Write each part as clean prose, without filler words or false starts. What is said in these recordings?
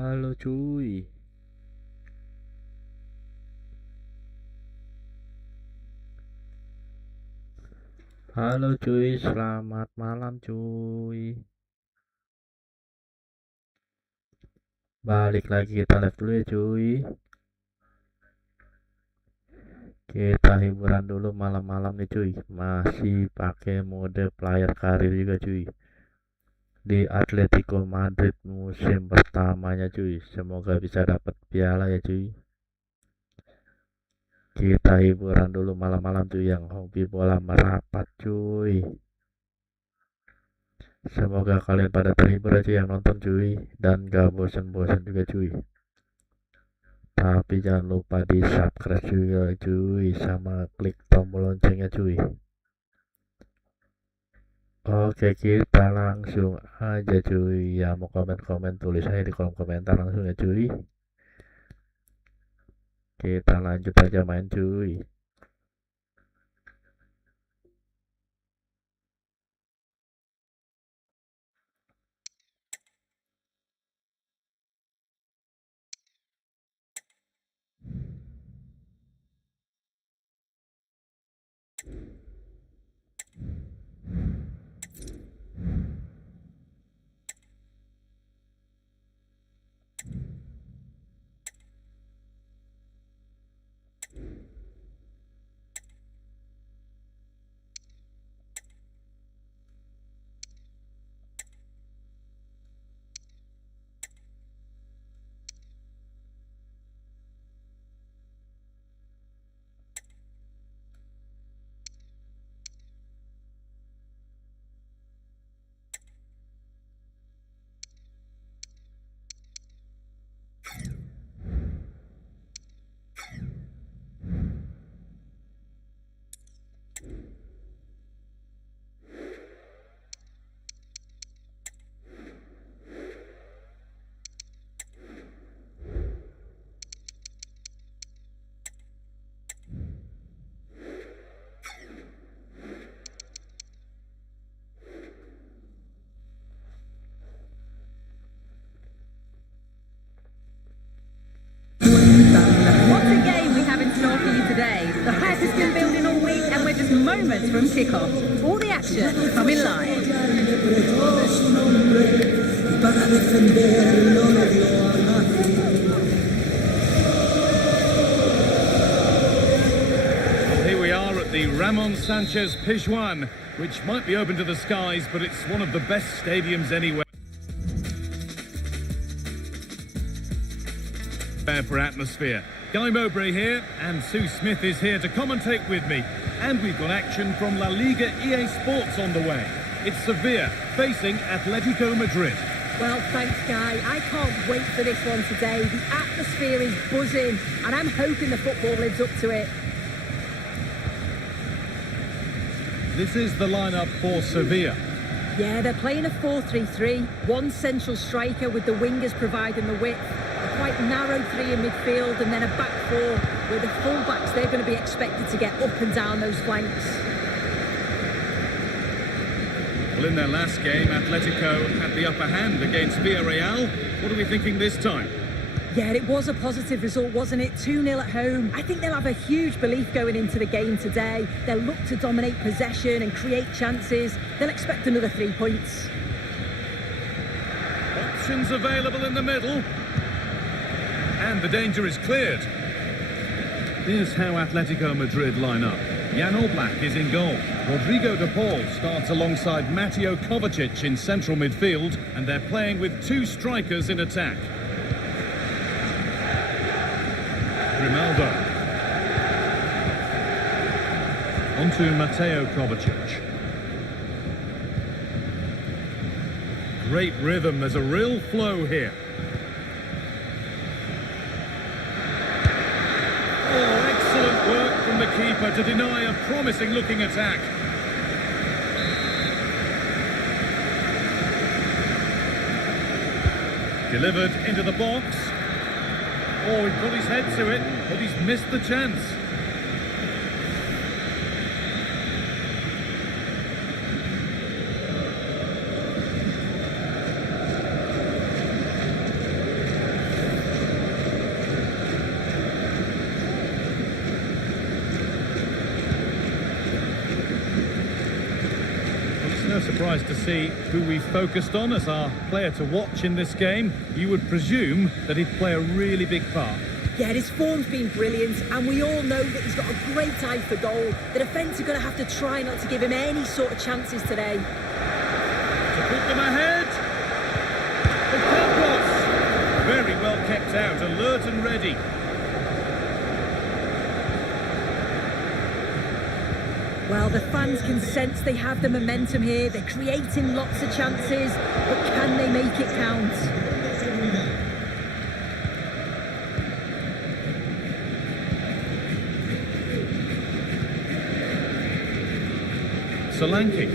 Halo cuy. Halo cuy, selamat malam cuy. Balik lagi kita live dulu ya cuy. Kita hiburan dulu malam-malam nih cuy. Masih pakai mode player karir juga cuy. Di Atletico Madrid musim pertamanya cuy. Semoga bisa dapat piala ya cuy. Kita hiburan dulu malam-malam cuy, yang hobi bola merapat cuy. Semoga kalian pada terhibur aja yang nonton cuy, dan gak bosan-bosan juga cuy. Tapi jangan lupa di subscribe juga cuy, sama klik tombol loncengnya cuy. Oke, kita langsung aja cuy. Ya mau komen-komen tulis aja di kolom komentar langsung ya cuy. Kita lanjut aja main cuy. What a game we have in store for you today. The hype has been building all week and we're just moments from kickoff. All the action coming live. Well, here we are at the Ramon Sanchez Pizjuan, which might be open to the skies, but it's one of the best stadiums anywhere for atmosphere. Guy Mowbray here, and Sue Smith is here to commentate with me. And we've got action from La Liga EA Sports on the way. It's Sevilla facing Atletico Madrid. Well, thanks, Guy. I can't wait for this one today. The atmosphere is buzzing and I'm hoping the football lives up to it. This is the lineup for Sevilla. Yeah, they're playing a 4-3-3. One central striker with the wingers providing the width. A quite narrow three in midfield and then a back four where the full-backs, they're going to be expected to get up and down those flanks. Well, in their last game, Atletico had the upper hand against Villarreal. What are we thinking this time? Yeah, it was a positive result, wasn't it? 2-0 at home. I think they'll have a huge belief going into the game today. They'll look to dominate possession and create chances. They'll expect another 3 points. Options available in the middle. And the danger is cleared. Here's how Atletico Madrid line up. Jan Oblak is in goal. Rodrigo de Paul starts alongside Mateo Kovacic in central midfield, and they're playing with two strikers in attack. Grimaldo. Onto Mateo Kovacic. Great rhythm, there's a real flow here. Oh, excellent work from the keeper to deny a promising looking attack. Delivered into the box. Oh, he put his head to it, but he's missed the chance. No surprise to see who we focused on as our player to watch in this game. You would presume that he'd play a really big part. Yeah, his form's been brilliant, and we all know that he's got a great eye for goal. The defence are going to have to try not to give him any sort of chances today. To put them ahead. The Campos. Very well kept out, alert and ready. Well, the fans can sense they have the momentum here. They're creating lots of chances, but can they make it count? Solanke.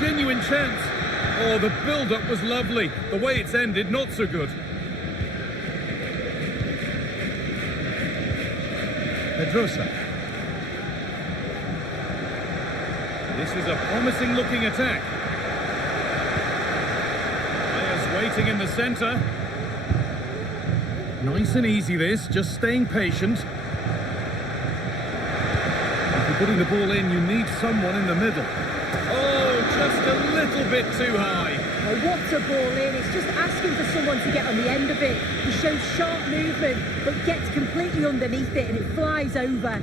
Genuine chance. Oh, the build-up was lovely. The way it's ended, not so good. Pedrosa. This is a promising looking attack. Players waiting in the centre. Nice and easy this, just staying patient. If you're putting the ball in, you need someone in the middle. Oh, just a little bit too high. Well, what a ball in. It's just asking for someone to get on the end of it. He shows sharp movement, but gets completely underneath it and it flies over.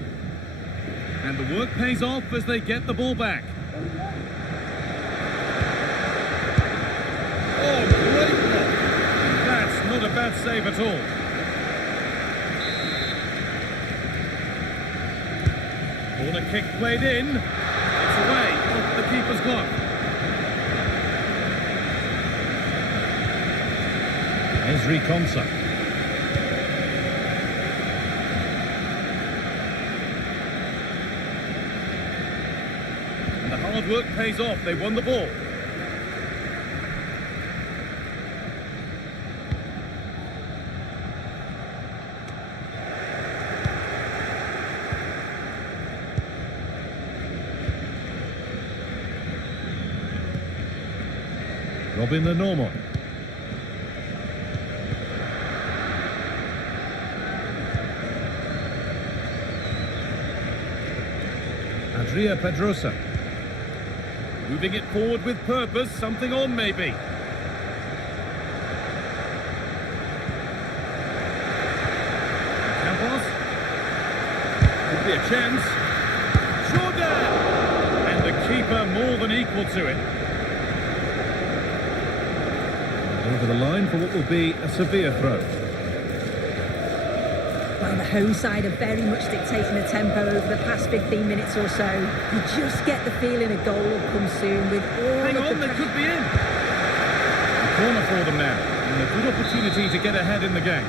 And the work pays off as they get the ball back. Oh, great block. That's not a bad save at all. Corner kick played in. It's away off the keeper's glove. Ezri Konsa. And the hard work pays off. They won the ball. Robin the Norman. Adria Pedrosa. Moving it forward with purpose, something on maybe. Campos. Could be a chance. Jordan! And the keeper more than equal to it. Over the line for what will be a severe throw. Well, the home side are very much dictating the tempo over the past 15 minutes or so. You just get the feeling a goal will come soon with all Hang of on, the... they could be in. A corner for them now, and a good opportunity to get ahead in the game.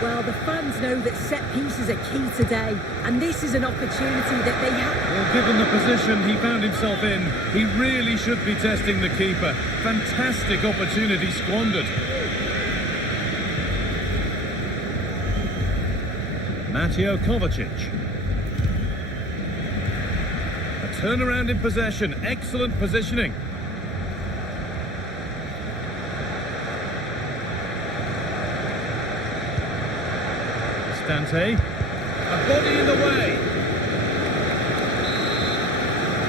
Well, the fans know that set pieces are key today, and this is an opportunity that they have... Well, given the position he found himself in, he really should be testing the keeper. Fantastic opportunity squandered. Mateo Kovacic. A turnaround in possession, excellent positioning. Stante. A body in the way.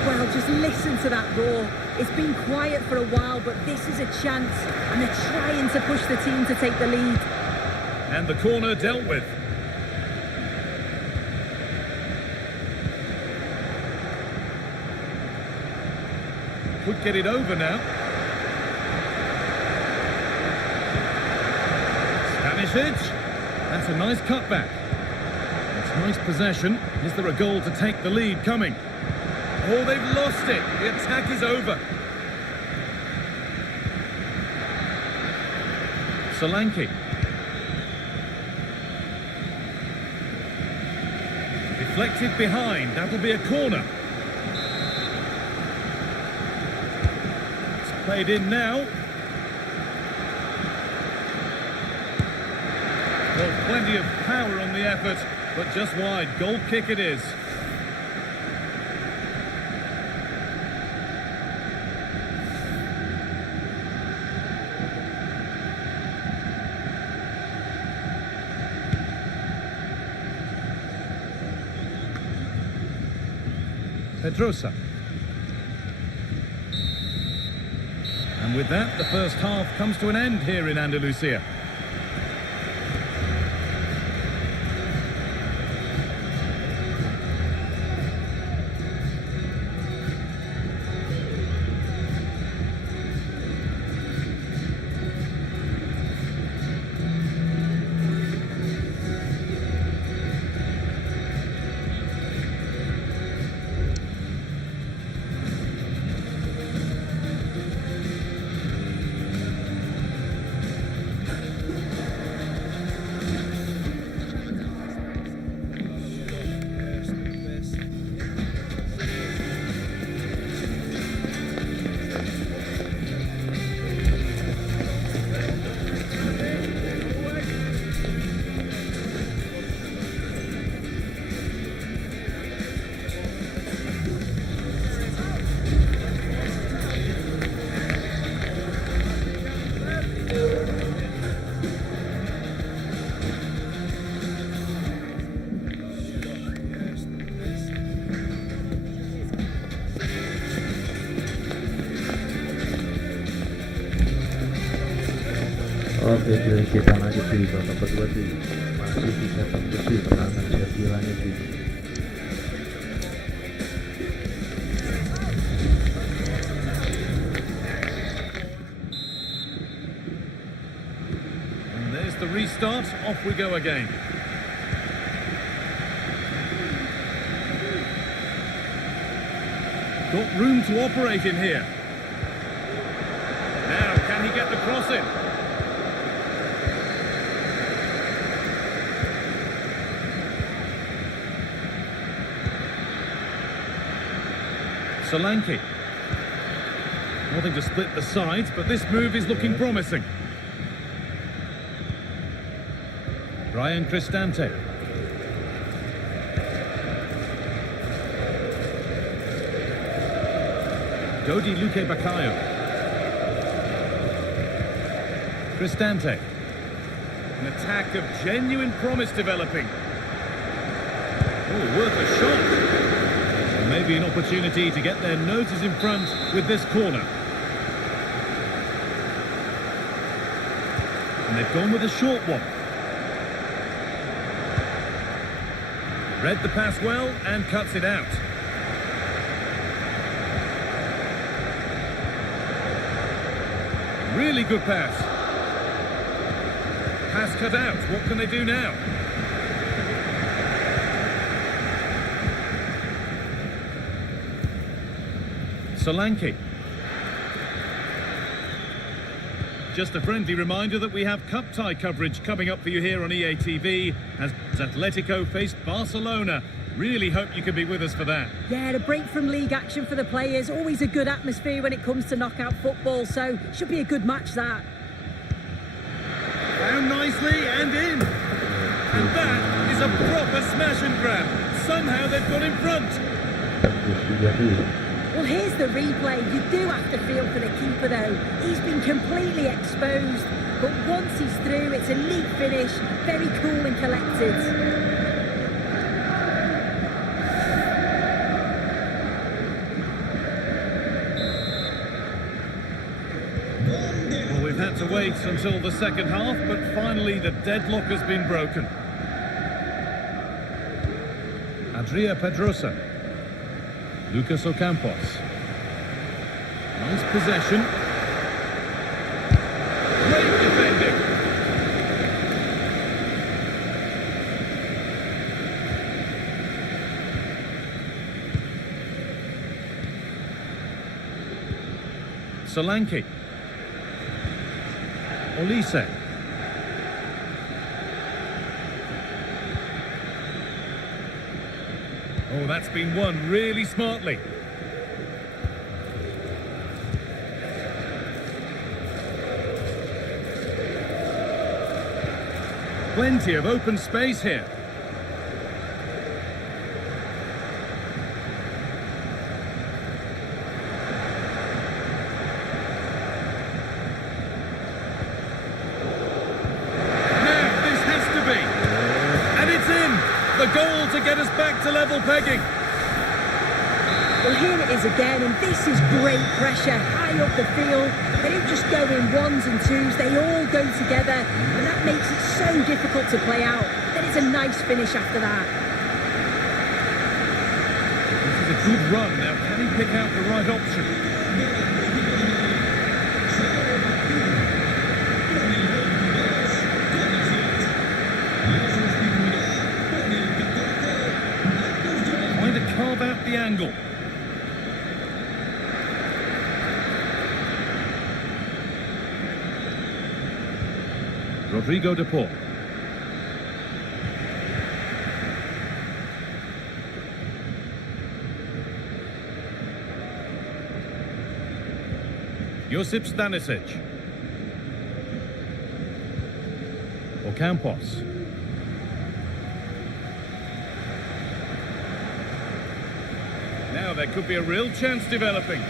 Well, just listen to that roar. It's been quiet for a while, but this is a chance, and they're trying to push the team to take the lead. And the corner dealt with. Could get it over now. Stanisic. That's a nice cutback. It's nice possession. Is there a goal to take the lead coming? Oh, they've lost it. The attack is over. Solanke. Deflected behind. That'll be a corner. It's played in now. Well, plenty of power on the effort, but just wide. Goal kick it is. Pedrosa. And with that, the first half comes to an end here in Andalusia. Oke cuy, kita lanjut cuy, babak kedua cuy. Masih bisa tembus cuy, pertahanan Sevillanya cuy. And there's the restart, off we go again. Got room to operate in here. Now, can he get the cross in? Solanke. Nothing to split the sides, but this move is looking promising. Brian Cristante. Dodi Luque Bacayo. Cristante. An attack of genuine promise developing. Oh, worth a shot. Maybe an opportunity to get their noses in front with this corner. And they've gone with a short one. Read the pass well and cuts it out. Really good pass. Pass cut out. What can they do now? Solanke. Just a friendly reminder that we have cup tie coverage coming up for you here on EA TV as Atletico faced Barcelona. Really hope you can be with us for that. Yeah, a break from league action for the players. Always a good atmosphere when it comes to knockout football, so should be a good match that. Down nicely and in. And that is a proper smash and grab. Somehow they've got in front. Well, here's the replay. You do have to feel for the keeper, though. He's been completely exposed. But once he's through, it's a neat finish. Very cool and collected. Well, we've had to wait until the second half, but finally the deadlock has been broken. Adria Pedrosa. Lucas Ocampos. Nice possession. Great defending. Solanke. Olise. Oh, that's been won really smartly. Plenty of open space here. Now this has to be. And it's in. The goal to get us back to level pegging. Well, here it is again, and this is great pressure, high up the field. They don't just go in ones and twos, they all go together, and that makes it so difficult to play out. Then it's a nice finish after that. This is a good run. Now, can he pick out the right option? Trying to carve out the angle. Rodrigo de Paul. Josip Stanisic. Ocampos. Now there could be a real chance developing.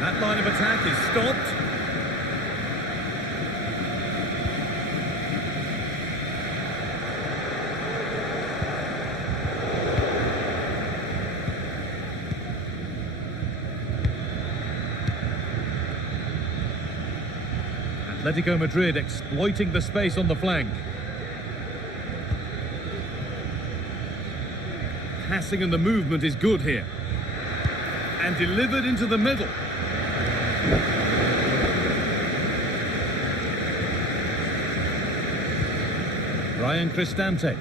That line of attack is stopped. Atletico Madrid exploiting the space on the flank. Passing and the movement is good here. And delivered into the middle. Ryan Cristante.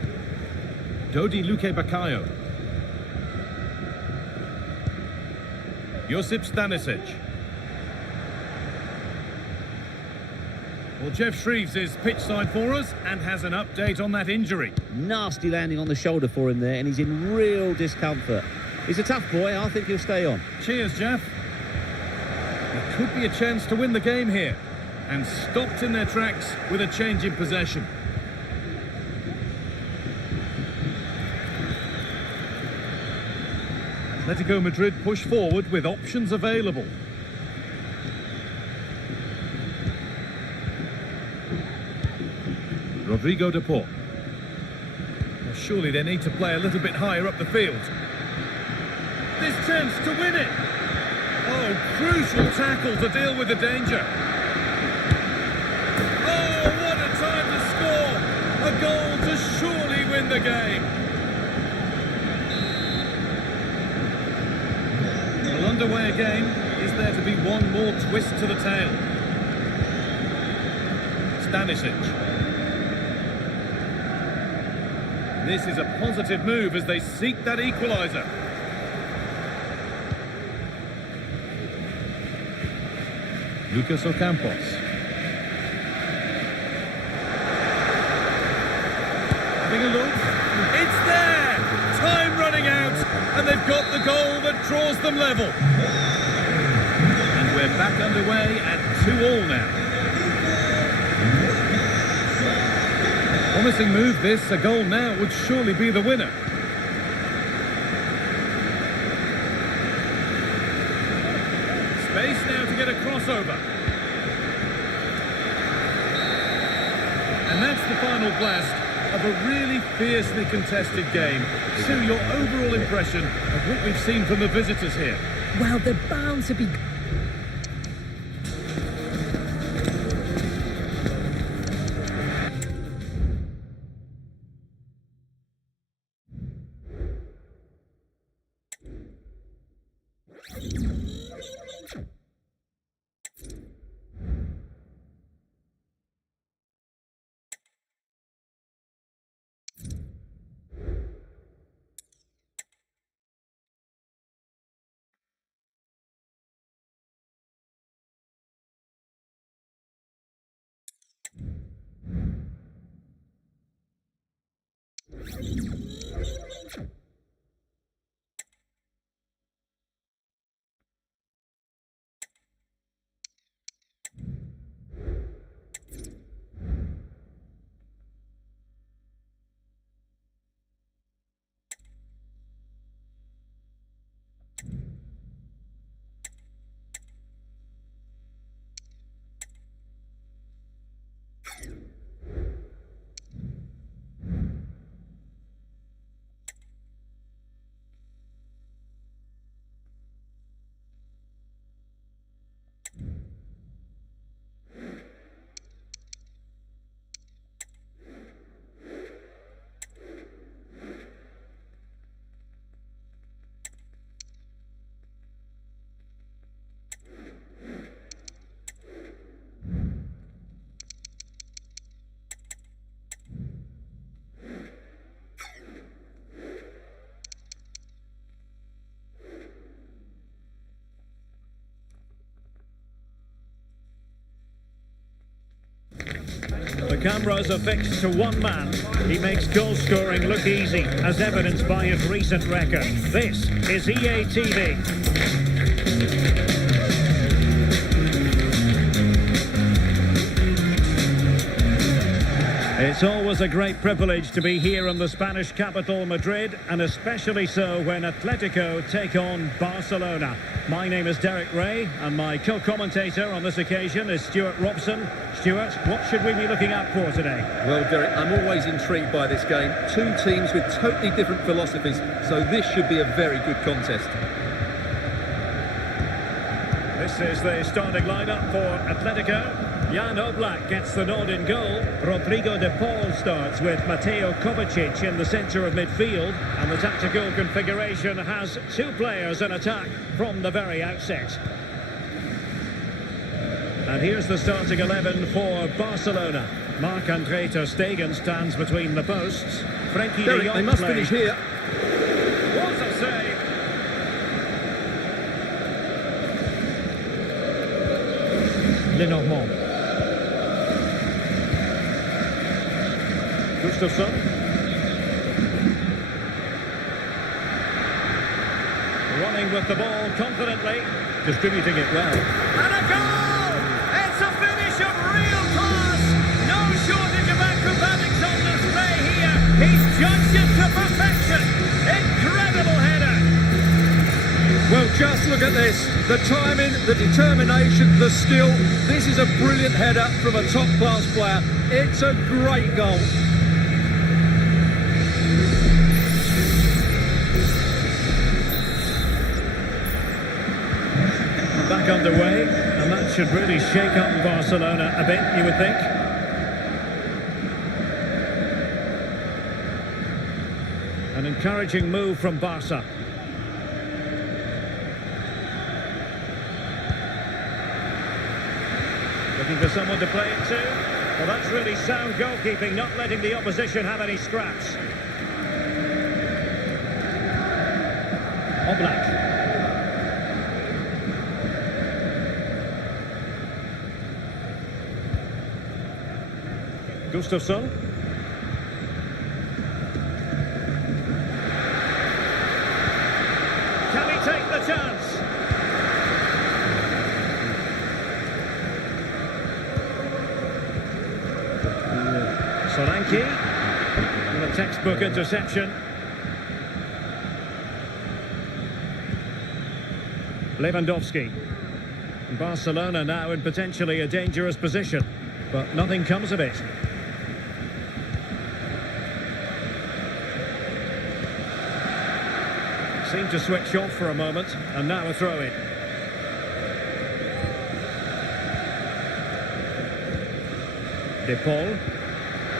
Dodi Luque Baccaio. Josip Stanisic. Well, Jeff Shreves is pitch side for us and has an update on that injury. Nasty landing on the shoulder for him there, and he's in real discomfort. He's a tough boy. I think he'll stay on. Cheers, Jeff. There could be a chance to win the game here. And stopped in their tracks with a change in possession. Atletico Madrid push forward with options available. Rodrigo de Paul. Well, surely they need to play a little bit higher up the field. This chance to win it. Oh, crucial tackle to deal with the danger. Oh, what a time to score. A goal to surely win the game. Well, underway again. Is there to be one more twist to the tail? Stanisic. This is a positive move as they seek that equaliser. Lucas Ocampos. Having a look. It's there! Time running out, and they've got the goal that draws them level. And we're back underway at 2-2 now. Promising move this, a goal now would surely be the winner. Space now to get a crossover. And that's the final blast of a really fiercely contested game. Sue, your overall impression of what we've seen from the visitors here? Well, they're bound to be cameras are fixed to one man. He makes goal scoring look easy, as evidenced by his recent record. This is EA TV. It's always a great privilege to be here in the Spanish capital, Madrid, and especially so when Atletico take on Barcelona. My name is Derek Ray, and my co-commentator on this occasion is Stuart Robson. Stuart, what should we be looking out for today? Well, Derek, I'm always intrigued by this game. Two teams with totally different philosophies, so this should be a very good contest. This is the starting lineup for Atletico. Jan Oblak gets the nod in goal. Rodrigo de Paul starts with Mateo Kovacic in the centre of midfield. And the tactical configuration has two players in attack from the very outset. And here's the starting 11 for Barcelona. Marc-Andre ter Stegen stands between the posts. Frenkie de Jong they must plays. finish here. What a save! Lenormand. Ghustav. Running with the ball confidently, distributing it well. And a goal! It's a finish of real class! No shortage of acrobatics on display here. He's judged it to perfection. Incredible header. Well, just look at this. The timing, the determination, the skill. This is a brilliant header from a top-class player. It's a great goal. Back underway, and that should really shake up Barcelona a bit, you would think. An encouraging move from Barca. Looking for someone to play it to. Well, that's really sound goalkeeping, not letting the opposition have any scraps. Oblak. Gustafsson. Can he take the chance? Solanke. And a textbook interception. Lewandowski. Barcelona now in potentially a dangerous position, but nothing comes of it. Seemed to switch off for a moment, and now a throw-in. De Paul.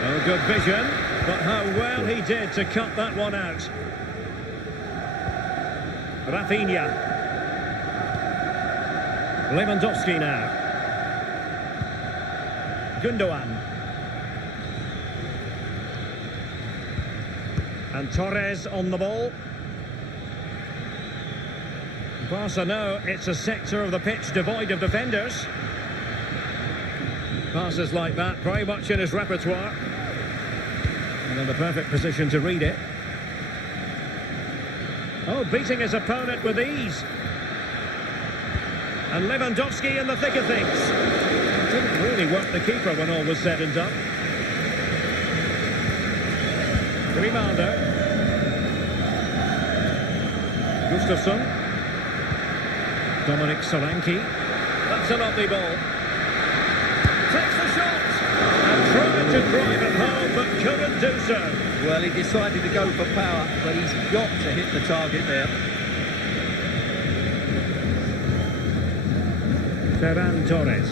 Oh, good vision, but how well he did to cut that one out. Rafinha. Lewandowski now. Gundogan. And Torres on the ball. Barca know it's a sector of the pitch devoid of defenders. Passes like that, very much in his repertoire. And in the perfect position to read it. Oh, beating his opponent with ease. And Lewandowski in the thick of things. Didn't really work the keeper when all was said and done. Grimaldo. Gustafsson. Dominic Solanke. That's a lovely ball. Takes the shot. And tried to drive it home, but couldn't do so. Well, he decided to go for power, but he's got to hit the target there. Ferran Torres.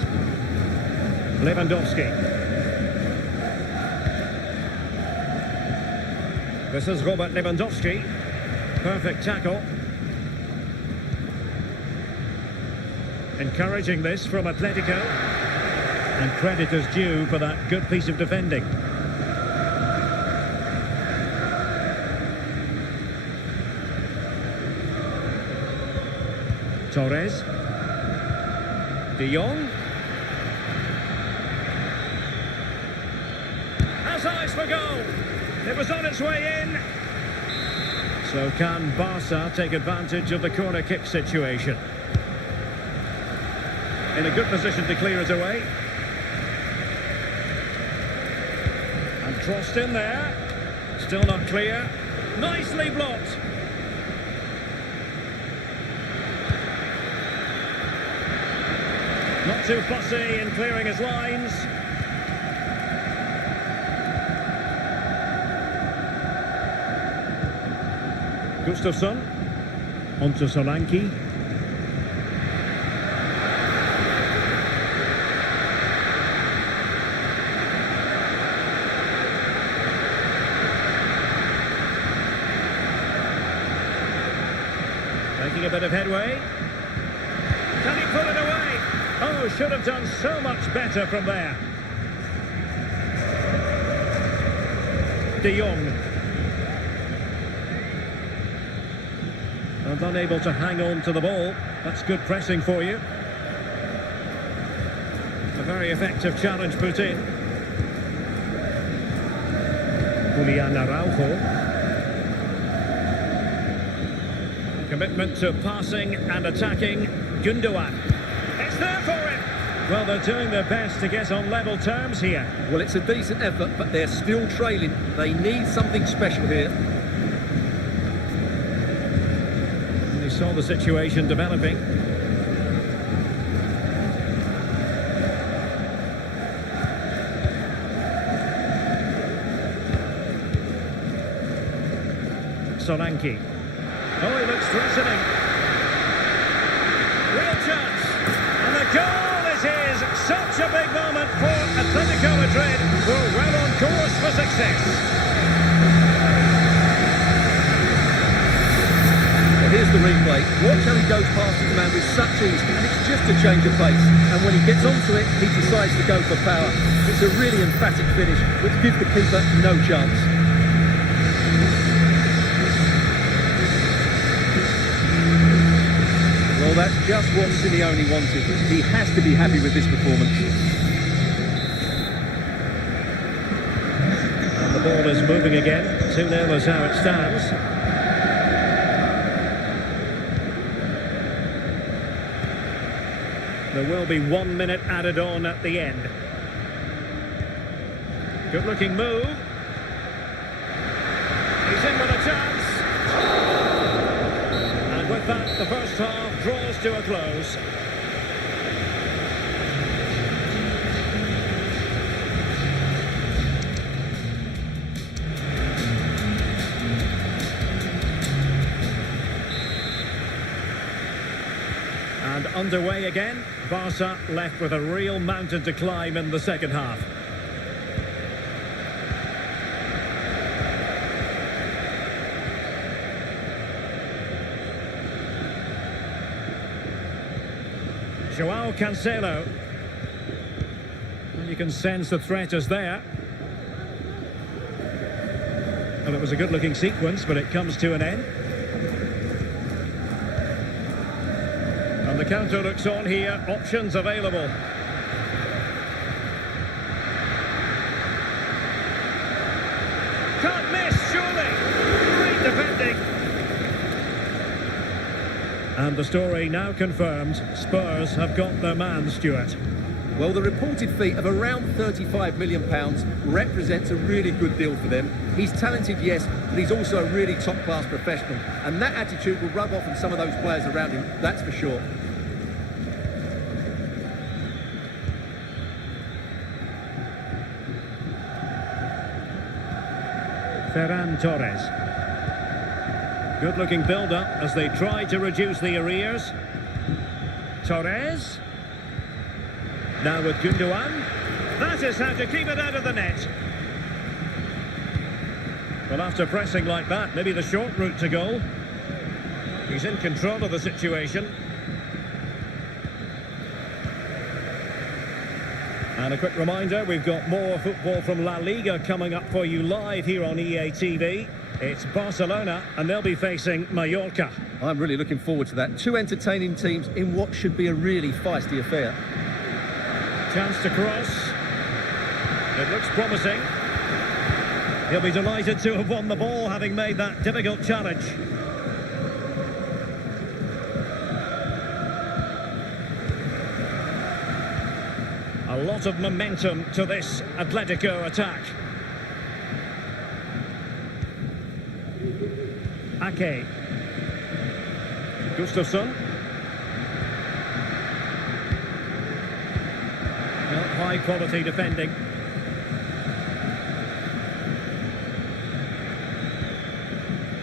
Lewandowski. This is Robert Lewandowski. Perfect tackle. Encouraging this from Atletico. And credit is due for that good piece of defending. Torres. De Jong. has eyes for goal. It was on its way in. So can Barca take advantage of the corner kick situation? In a good position to clear it away. And crossed in there. Still not clear. Nicely blocked. Not too fussy in clearing his lines. Ghustav onto Solanke. Making a bit of headway. Can he put it away? Oh, should have done so much better from there. De Jong. And unable to hang on to the ball. That's good pressing for you. A very effective challenge put in. Julian Araujo. Commitment to passing and attacking. Gundogan. It's there for him. Well, they're doing their best to get on level terms here. Well, it's a decent effort, but they're still trailing. They need something special here. They saw the situation developing. Solanke. Oh, he looks threatening. Real chance. And the goal is his. Such a big moment for Atletico Madrid, who are well on course for success. Well, here's the replay. Watch how he goes past the man with such ease, and it's just a change of pace. And when he gets onto it, he decides to go for power. It's a really emphatic finish, which gives the keeper no chance. Well, that's just what Simeone wanted. He has to be happy with this performance. And the ball is moving again. 2-0 is how it stands. There will be 1 minute added on at the end. Good looking move. He's in with a chance. With that, the first half draws to a close. And underway again. Barca left with a real mountain to climb in the second half. Joao Cancelo. Well, you can sense the threat is there. Well, it was a good-looking sequence, but it comes to an end. And the counter looks on here. Options available. Can't miss, surely. Great defending. And the story now confirmed, Spurs have got their man, Stuart. Well, the reported fee of around £35 million represents a really good deal for them. He's talented, yes, but he's also a really top-class professional. And that attitude will rub off on some of those players around him, that's for sure. Ferran Torres. Good-looking build-up as they try to reduce the arrears. Torres. Now with Gundogan. That is how to keep it out of the net. Well, after pressing like that, maybe the short route to goal. He's in control of the situation. And a quick reminder, we've got more football from La Liga coming up for you live here on EA TV. It's Barcelona, and they'll be facing Mallorca. I'm really looking forward to that. Two entertaining teams in what should be a really feisty affair. Chance to cross. It looks promising. He'll be delighted to have won the ball, having made that difficult challenge. A lot of momentum to this Atletico attack. Ake. Gustafsson. Well, high quality defending.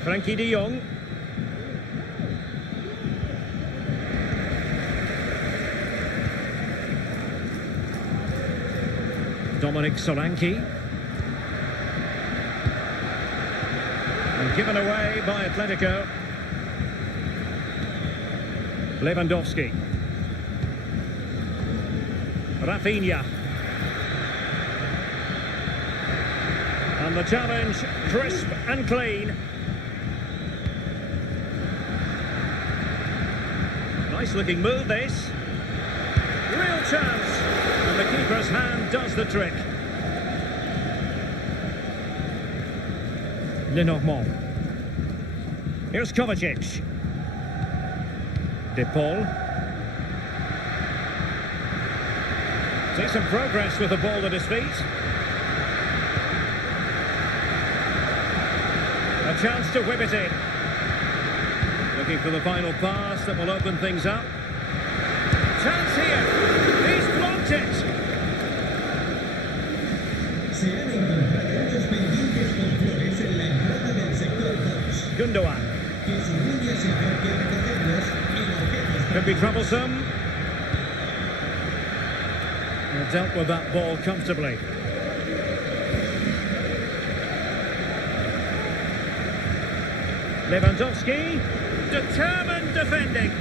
Frankie de Jong. Dominic Solanke. And given away by Atletico. Lewandowski. Rafinha. And the challenge, crisp and clean. Nice looking move this. Real chance. And the keeper's hand does the trick. Lenormand. Here's Kovacic. De Paul. See some progress with the ball at his feet. A chance to whip it in. Looking for the final pass that will open things up. Chance here. He's blocked it. Gundogan. Could be troublesome. Dealt with that ball comfortably. Lewandowski, determined defending.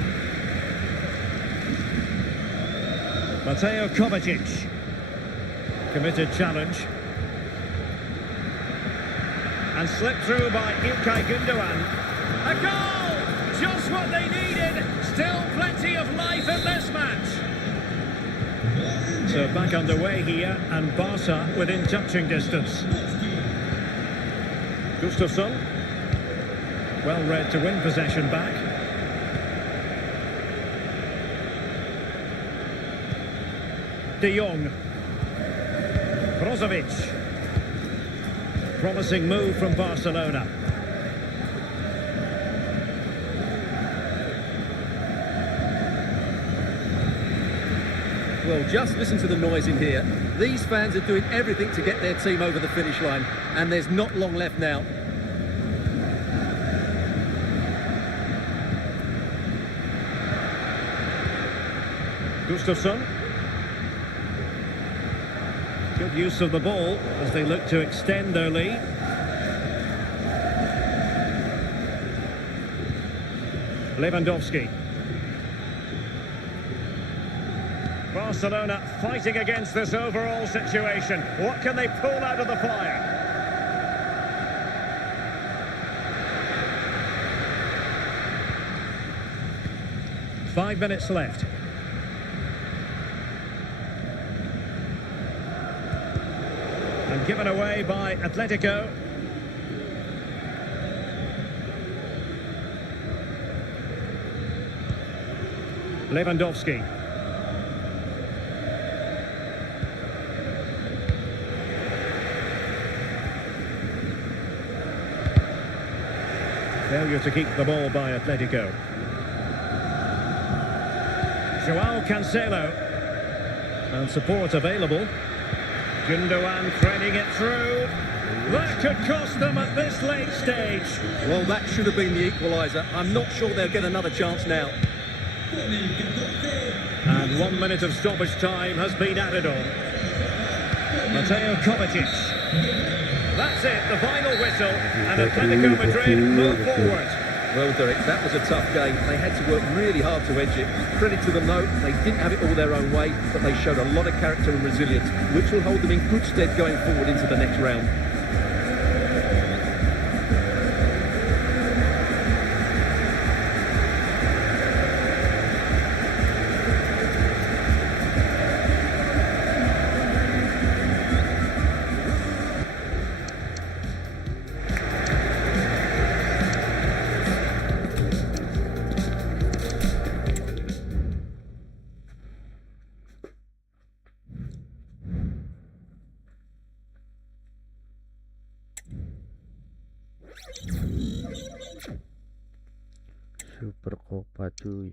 Mateo Kovacic, committed challenge. And slipped through by Ilkay Gundogan. A goal! Just what they needed. Still plenty of life in this match. So back underway here, and Barca within touching distance. Gustafsson, well read to win possession back. De Jong. Brozovic. Promising move from Barcelona. Well, just listen to the noise in here. These fans are doing everything to get their team over the finish line, and there's not long left now. Gustafsson. Good use of the ball as they look to extend their lead. Lewandowski. Barcelona fighting against this overall situation. What can they pull out of the fire? Five minutes left. And given away by Atletico. Lewandowski. Failure to keep the ball by Atletico. Joao Cancelo. And support available. Gundogan threading it through. That could cost them at this late stage. Well, that should have been the equaliser. I'm not sure they'll get another chance now. And 1 minute of stoppage time has been added on. Mateo Kovacic. That's it, the final whistle, and Atletico Madrid move forward. Well, Derek, that was a tough game. They had to work really hard to edge it. Credit to them, though, they didn't have it all their own way, but they showed a lot of character and resilience, which will hold them in good stead going forward into the next round. Super Copa cuy.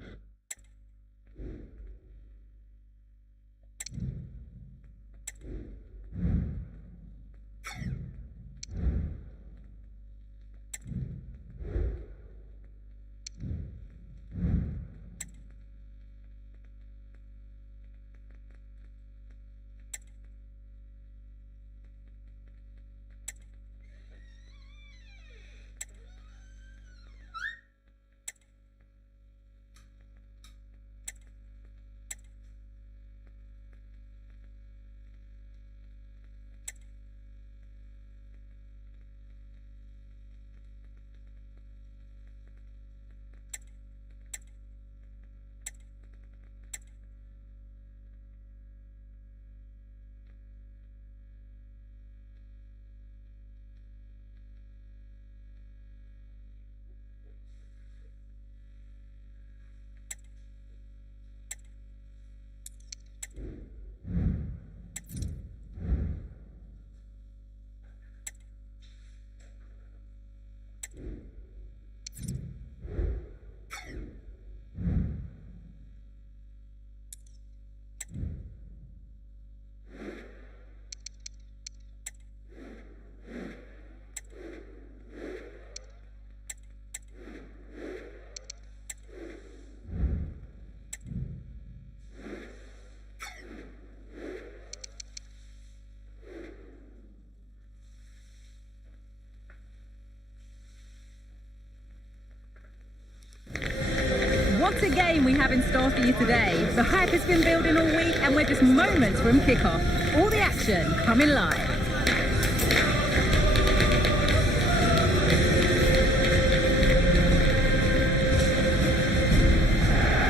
What a game we have in store for you today. The hype has been building all week and we're just moments from kickoff. All the action coming live.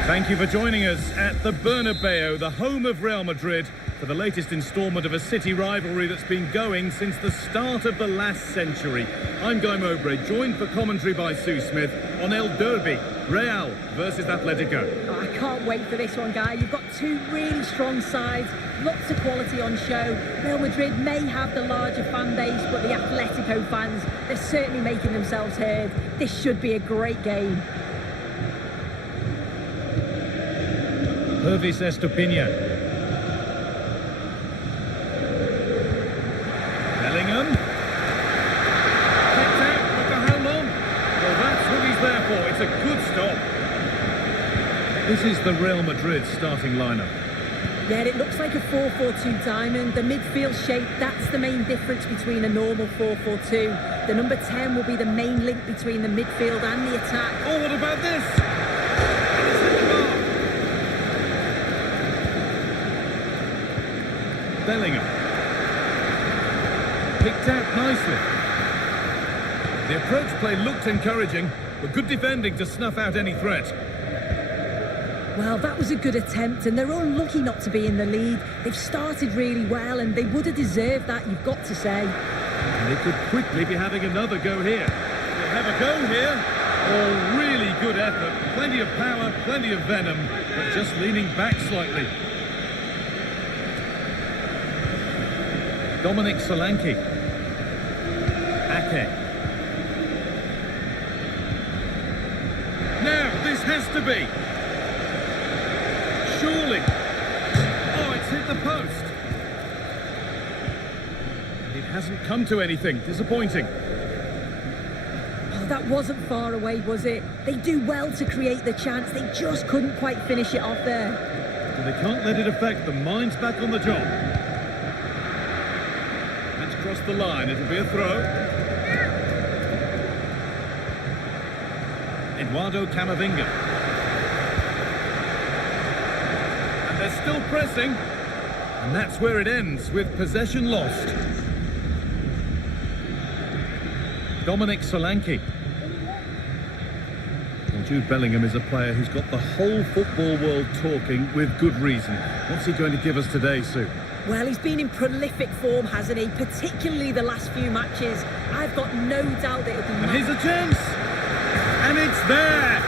Thank you for joining us at the Bernabeu, the home of Real Madrid, for the latest instalment of a city rivalry that's been going since the start of the last century. I'm Guy Mowbray, joined for commentary by Sue Smith on El Derby, Real versus Atletico. Oh, I can't wait for this one, Guy. You've got two really strong sides, lots of quality on show. Real Madrid may have the larger fan base, but the Atletico fans, they're certainly making themselves heard. This should be a great game. Hervis Estupinha. Bellingham. Picked out, but for how long? Well, that's what he's there for. It's a good stop. This is the Real Madrid starting lineup. Yeah, it looks like a 4-4-2 diamond. The midfield shape, that's the main difference between a normal 4-4-2. The number 10 will be the main link between the midfield and the attack. Oh, what about this? Bellingham. Picked out nicely. The approach play looked encouraging, but good defending to snuff out any threat. Well, that was a good attempt, and they're unlucky not to be in the lead. They've started really well, and they would have deserved that, you've got to say. And they could quickly be having another go here. They'll have a go here. Oh, really good effort. Plenty of power, plenty of venom, but just leaning back slightly. Dominic Solanke. Ake. Now, this has to be. Surely. Oh, it's hit the post. It hasn't come to anything. Disappointing. Oh, that wasn't far away, was it? They do well to create the chance. They just couldn't quite finish it off there. But they can't let it affect them. Mind's back on the job. That's crossed the line. It'll be a throw. Eduardo Camavinga. And they're still pressing. And that's where it ends, with possession lost. Dominic Solanke. Well, Jude Bellingham is a player who's got the whole football world talking with good reason. What's he going to give us today, Sue? Well, he's been in prolific form, hasn't he? Particularly the last few matches. I've got no doubt that it'll be... And here's a chance! And it's there!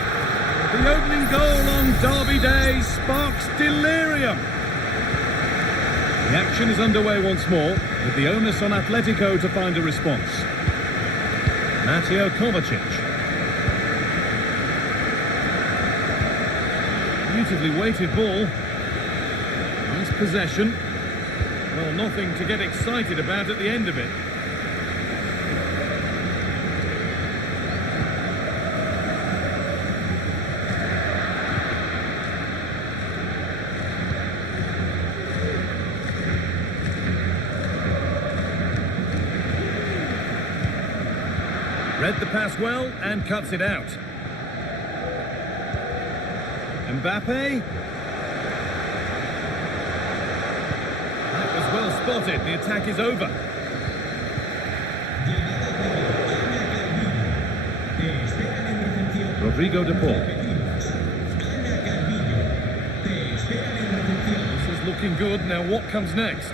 The opening goal on Derby Day sparks delirium. The action is underway once more, with the onus on Atletico to find a response. Mateo Kovacic. Beautifully weighted ball. Nice possession. Well, nothing to get excited about at the end of it. Read the pass well and cuts it out. Mbappe. That was well spotted. The attack is over. Rodrigo de Paul. This is looking good. Now what comes next?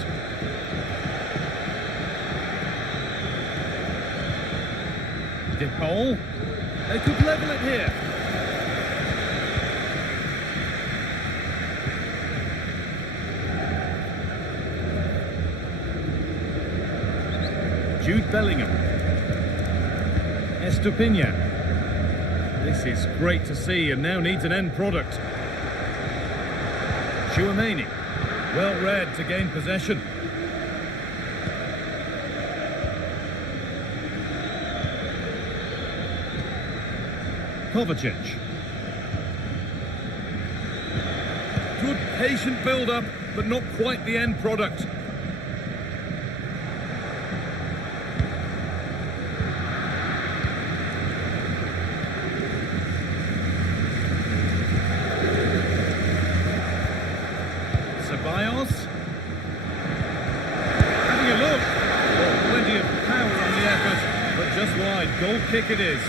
De Paul. They could level it here. Jude Bellingham. Estupinha. This is great to see and now needs an end product. Chouameni. Well read to gain possession. Kovacic. Good patient build-up, but not quite the end product. Ceballos. Having a look. Oh, plenty of power on the effort, but just wide. Goal kick it is.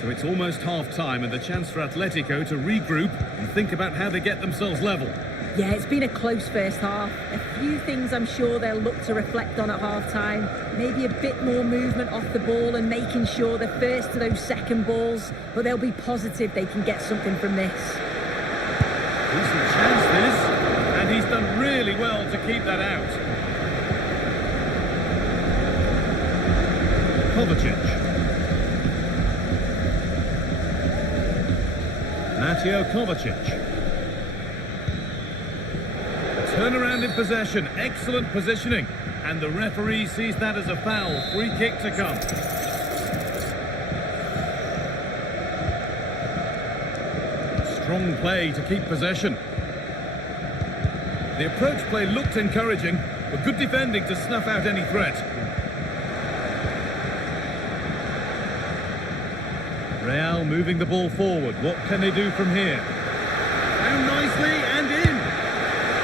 So it's almost half-time and the chance for Atletico to regroup and think about how they get themselves level. Yeah, it's been a close first half. A few things I'm sure they'll look to reflect on at half-time. Maybe a bit more movement off the ball and making sure they're first to those second balls. But they'll be positive they can get something from this. Decent chance this, and he's done really well to keep that out. Kovacic. Mateo Kovacic. Turnaround in possession, excellent positioning, and the referee sees that as a foul. Free kick to come. Strong play to keep possession. The approach play looked encouraging, but good defending to snuff out any threat. Real moving the ball forward. What can they do from here? Down nicely and in.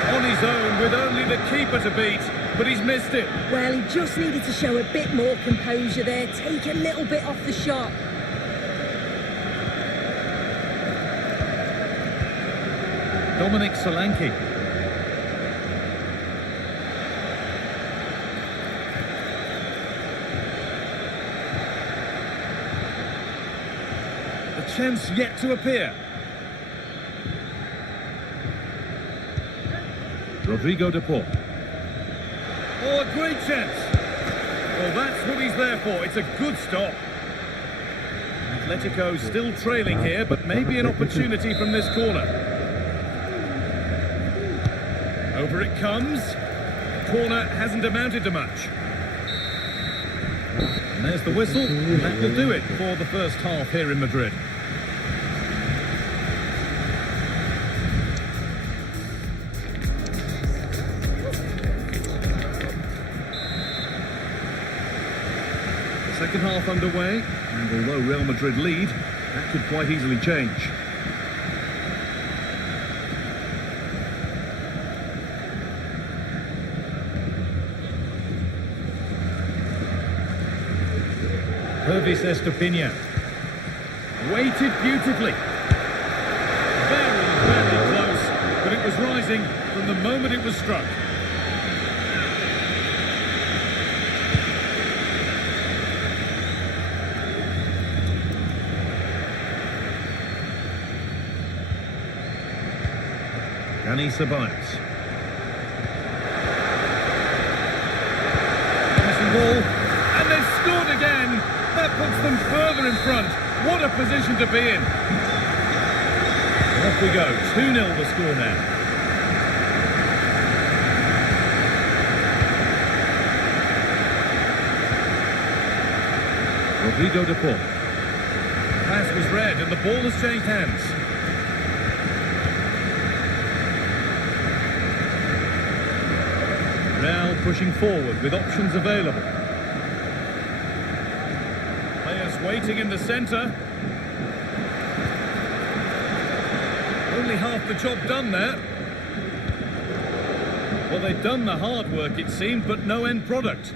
On his own with only the keeper to beat, but he's missed it. Well, he just needed to show a bit more composure there, take a little bit off the shot. Dominic Solanke. The chance yet to appear. Rodrigo de Paul. Oh, a great chance. Well, that's what he's there for. It's a good stop. Atletico still trailing here, but maybe an opportunity from this corner. Over it comes. Corner hasn't amounted to much. And there's the whistle. That will do it for the first half here in Madrid. Second half underway, and although Real Madrid lead, that could quite easily change. Pervis Estupinha. Weighted beautifully. Very, very close, but it was rising from the moment it was struck. Dani Ceballos. Missing ball, and they've scored again. That puts them further in front. What a position to be in. Off we go. 2-0 the score now. Rodrigo de Paul. Pass was read and the ball has changed hands. Real pushing forward with options available. Players waiting in the centre. Only half the job done there. Well, they've done the hard work, it seemed, but no end product.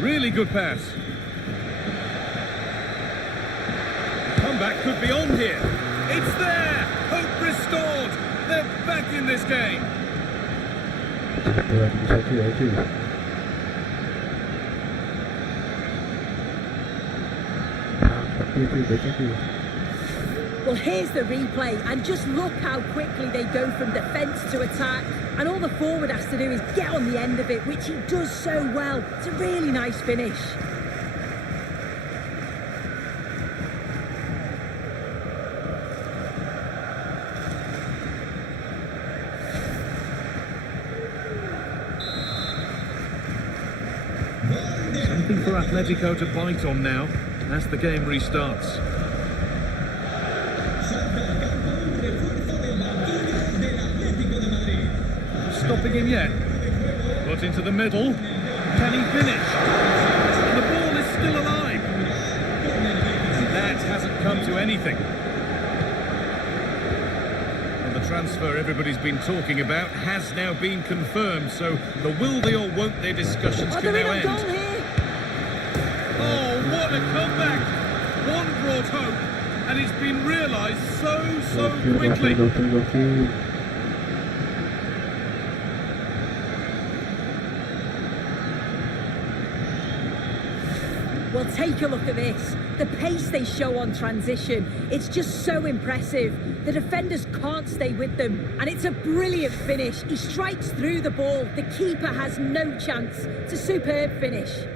Really good pass. Comeback could be on here. It's there! Hope restored! They're back in this game. Well, here's the replay, and just look how quickly they go from defence to attack. And all the forward has to do is get on the end of it, which he does so well. It's a really nice finish. Something for Atletico to bite on now as the game restarts. Stopping him yet. Put into the middle. Can he finish? And the ball is still alive. That hasn't come to anything. And the transfer everybody's been talking about has now been confirmed, so the will they or won't they discussions can now end. Goal here. Oh, what a comeback! One brought hope, and it's been realised so quickly. Well, take a look at this. The pace they show on transition, it's just so impressive. The defenders can't stay with them, and it's a brilliant finish. He strikes through the ball. The keeper has no chance. It's a superb finish.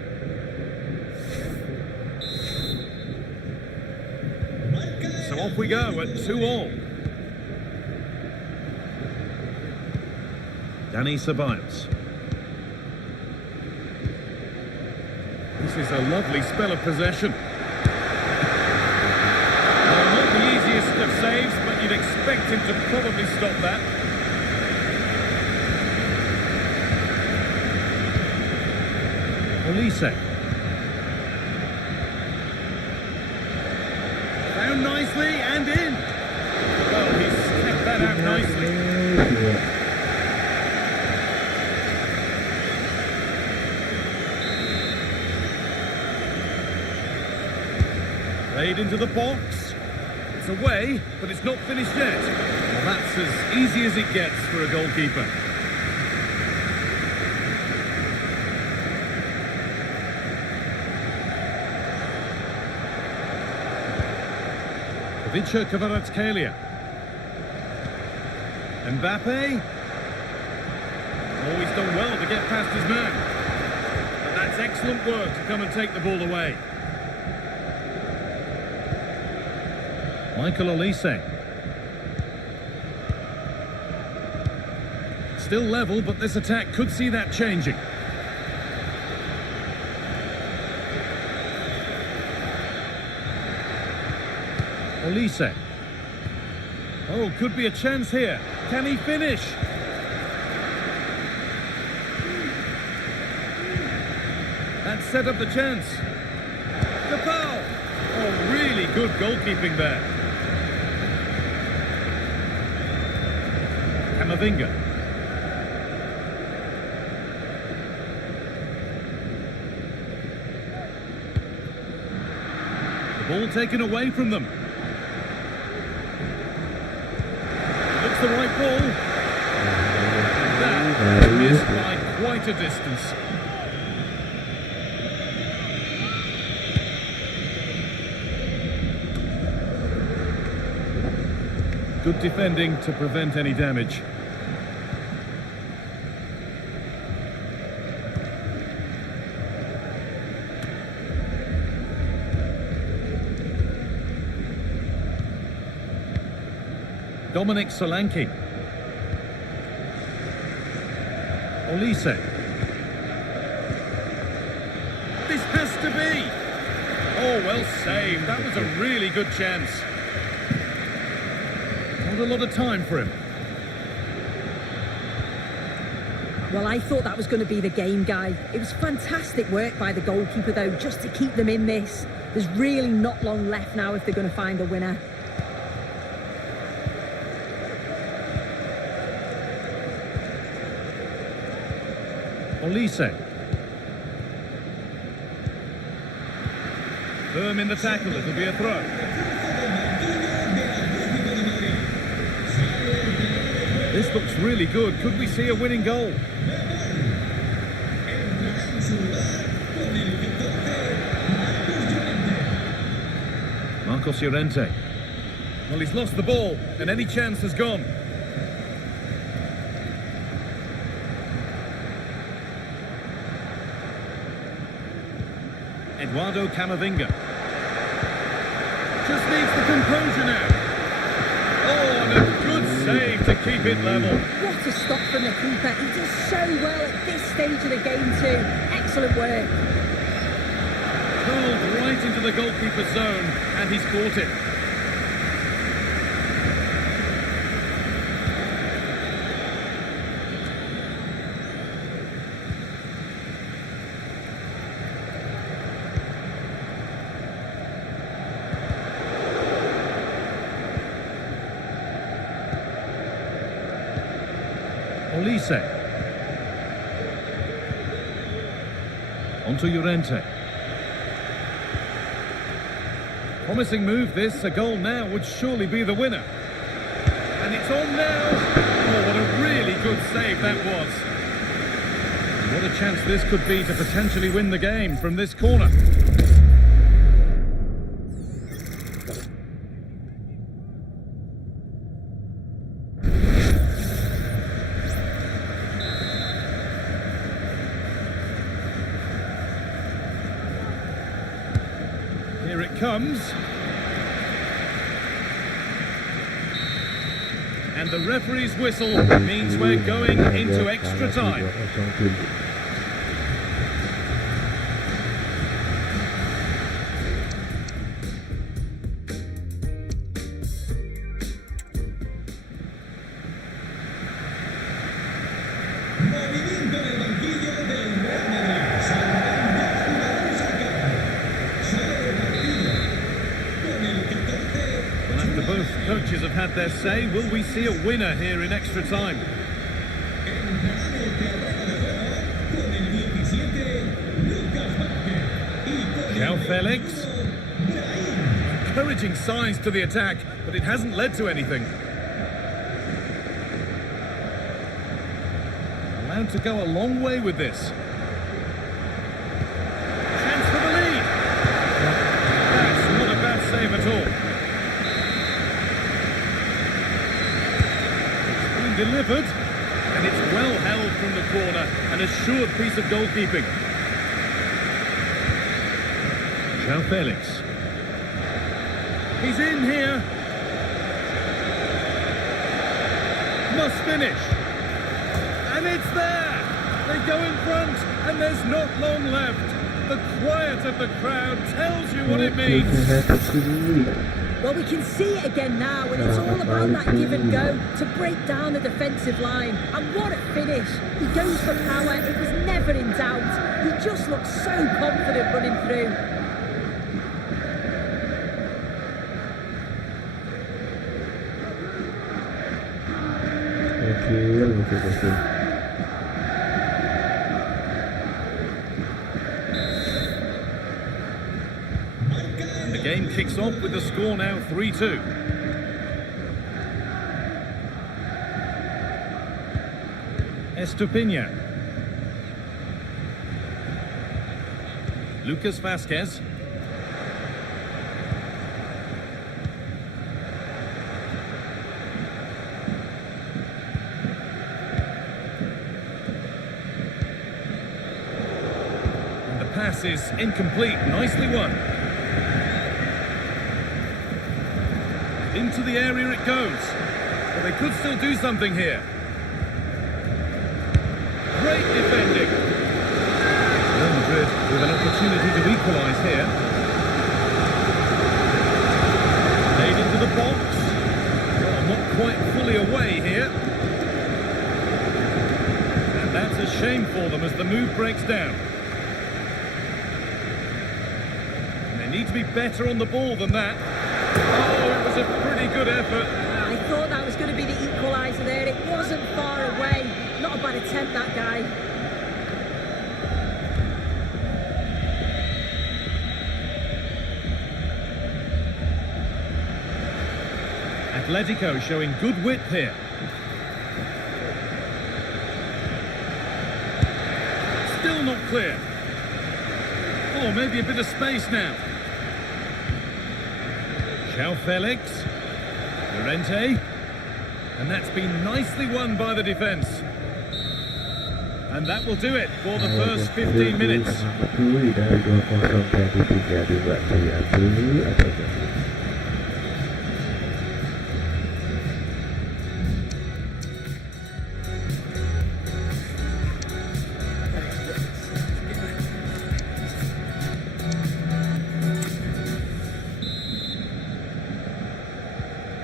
So off we go at 2-2. Dani Ceballos. This is a lovely spell of possession. Well, not the easiest of saves, but you'd expect him to probably stop that. Olise. Down nicely and in. Well, he's kept that out nicely. Played into the box. It's away, but it's not finished yet. Well, that's as easy as it gets for a goalkeeper. Vicha Kvaratskhelia. Mbappe. Oh, he's done well to get past his man. But that's excellent work to come and take the ball away. Michael Olise. Still level, but this attack could see that changing. Olise. Oh, could be a chance here. Can he finish? That set up the chance. The foul. Oh, really good goalkeeping there. Camavinga. The ball taken away from them. Looks the right ball. That missed by quite a distance. Good defending to prevent any damage. Dominic Solanke. Olise. This has to be. Oh, well saved. That was a really good chance. Not a lot of time for him. Well, I thought that was going to be the game, Guy. It was fantastic work by the goalkeeper, though, just to keep them in this. There's really not long left now if they're going to find a winner. Olise. Firm in the tackle, it'll be a throw. This looks really good. Could we see a winning goal? Marcos Llorente. Well, he's lost the ball, and any chance has gone. Eduardo Camavinga. Just needs the composure now. Oh, and a good save to keep it level. What a stop from the keeper. He does so well at this stage of the game too. Excellent work. Curled right into the goalkeeper's zone, and he's caught it. Olise. Onto Llorente. Promising move this, a goal now would surely be the winner. And it's on now. Oh, what a really good save that was. What a chance this could be to potentially win the game from this corner. Here it comes. And the referee's whistle means we're going into extra time. Both coaches have had their say. Will we see a winner here in extra time? João Felix. Encouraging signs to the attack, but it hasn't led to anything. Allowed to go a long way with this. Chance for the lead. That's not a bad save at all. Delivered, and it's well held from the corner, an assured piece of goalkeeping. João Felix. He's in here. Must finish. And it's there. They go in front, and there's not long left. The quiet of the crowd tells you what it means. Well, we can see it again now, and it's all about that give and go to break down the defensive line. And what a finish. He goes for power. It was never in doubt. He just looks so confident running through. The game kicks off with the score now 3-2. Estupinha. Lucas Vázquez. pass is incomplete. Nicely won. Into the area it goes. But they could still do something here. Great defending. Real Madrid with an opportunity to equalise here. Made into the box. Well, not quite fully away here. And that's a shame for them as the move breaks down. And they need to be better on the ball than that. Oh, it was a pretty good effort. I thought that was going to be the equaliser there. It wasn't far away. Not a bad attempt, that guy. Atletico showing good width here. Still not clear. Oh, maybe a bit of space now. João Felix. Llorente. And that's been nicely won by the defence. And that will do it for the first 15 minutes.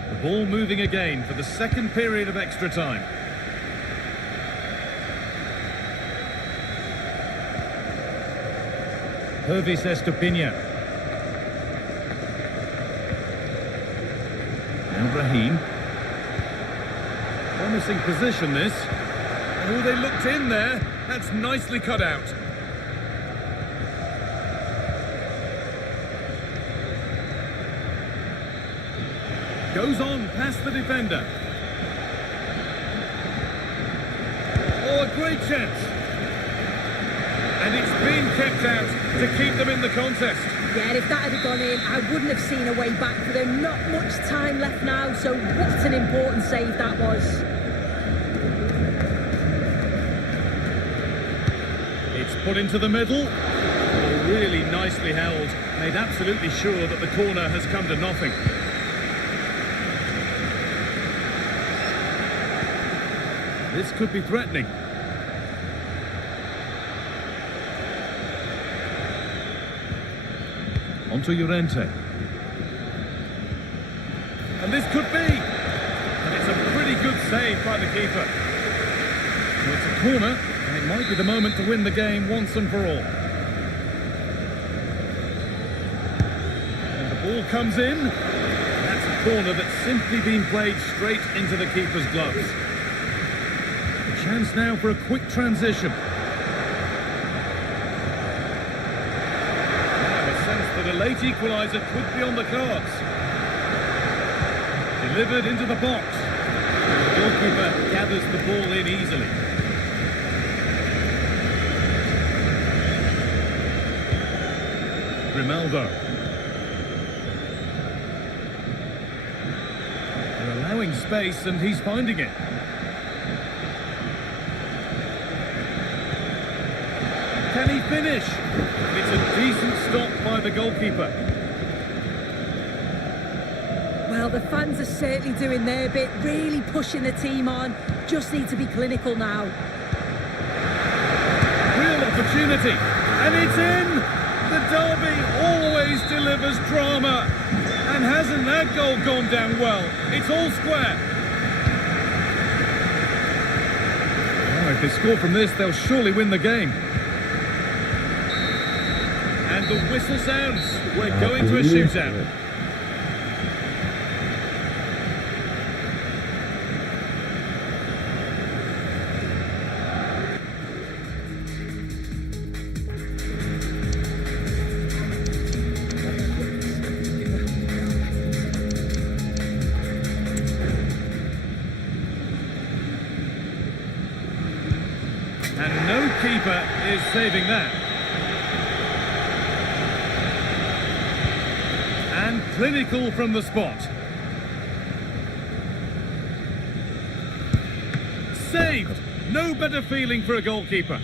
The ball moving again for the second period of extra time. Hervis Estupinha. Now Brahim. Promising position this. Oh, they looked in there. That's nicely cut out. Goes on past the defender. Oh, a great chance. And it's been kept out to keep them in the contest. Yeah, and if that had gone in, I wouldn't have seen a way back for them. Not much time left now, so what an important save that was. It's put into the middle. Oh, really nicely held. Made absolutely sure that the corner has come to nothing. This could be threatening. Onto Llorente. And this could be. And it's a pretty good save by the keeper. So it's a corner, and it might be the moment to win the game once and for all. And the ball comes in. That's a corner that's simply been played straight into the keeper's gloves. A chance now for a quick transition. That a late equaliser could be on the cards. Delivered into the box. The goalkeeper gathers the ball in easily. Grimaldo. They're allowing space and he's finding it. Can he finish? It's a decent stop by the goalkeeper. Well, the fans are certainly doing their bit, really pushing the team on. Just need to be clinical now. Real opportunity. And it's in! The derby always delivers drama. And hasn't that goal gone down well? It's all square. Oh, if they score from this, they'll surely win the game. And the whistle sounds. We're going to a shootout. And no keeper is saving that. And clinical from the spot. Saved! No better feeling for a goalkeeper.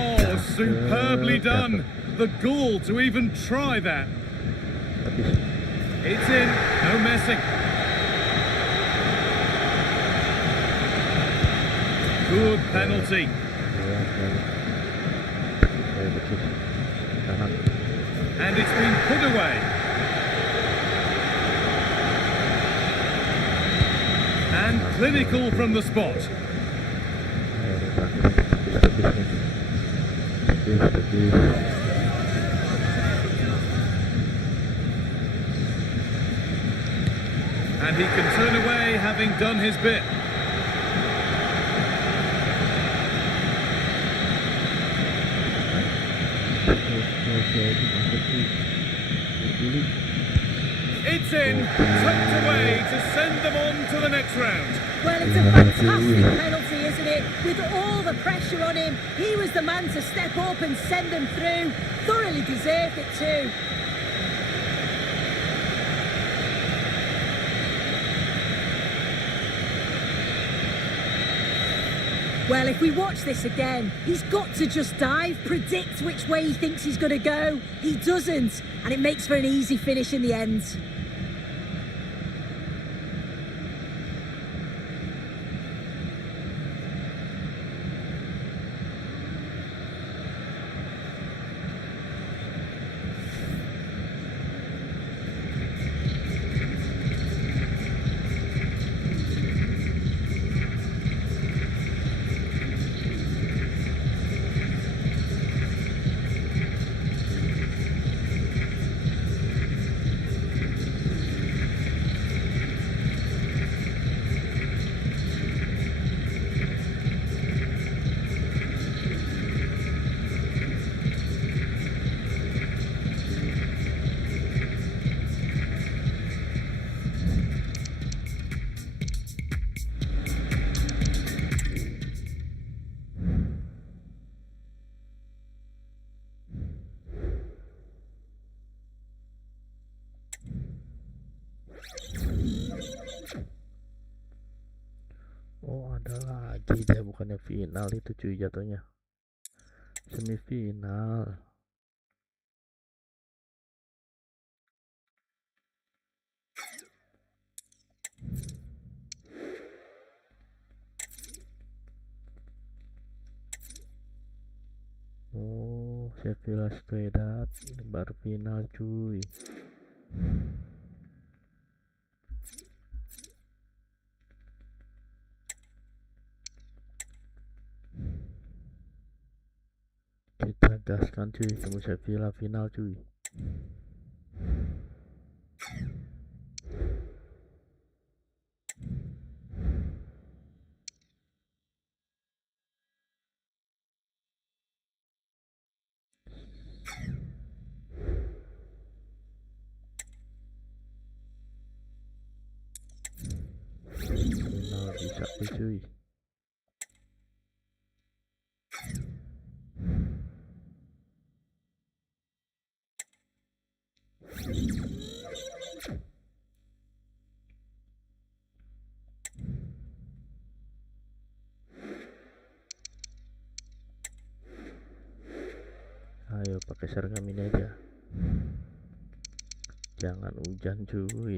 Oh, superbly done. The gall to even try that. It's in, no messing. Good penalty. And it's been put away. And clinical from the spot. And he can turn away, having done his bit. It's in, tucked away to send them on to the next round. Well, it's a fantastic penalty, isn't it? With all the pressure on him, he was the man to step up and send them through. Thoroughly deserved it too. Well, if we watch this again, he's got to just dive, predict which way he thinks he's going to go. He doesn't, and it makes for an easy finish in the end. Oh, ada lagi deh, bukannya final itu cuy jatuhnya. Semifinal. Oh, Sevilla Sociedad baru final cuy. Kita gaskan cuy, temu Sevilla final cuy. Final bisa cuy. Ayo pakai seragam ini aja. Jangan hujan cuy.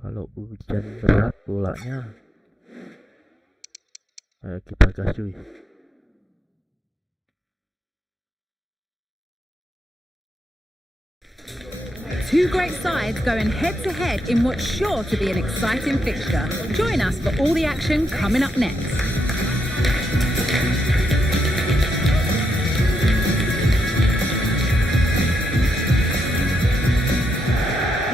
Kalau hujan berat bolanya. Ayo kita gas cuy. Two great sides going head-to-head in what's sure to be an exciting fixture. Join us for all the action coming up next.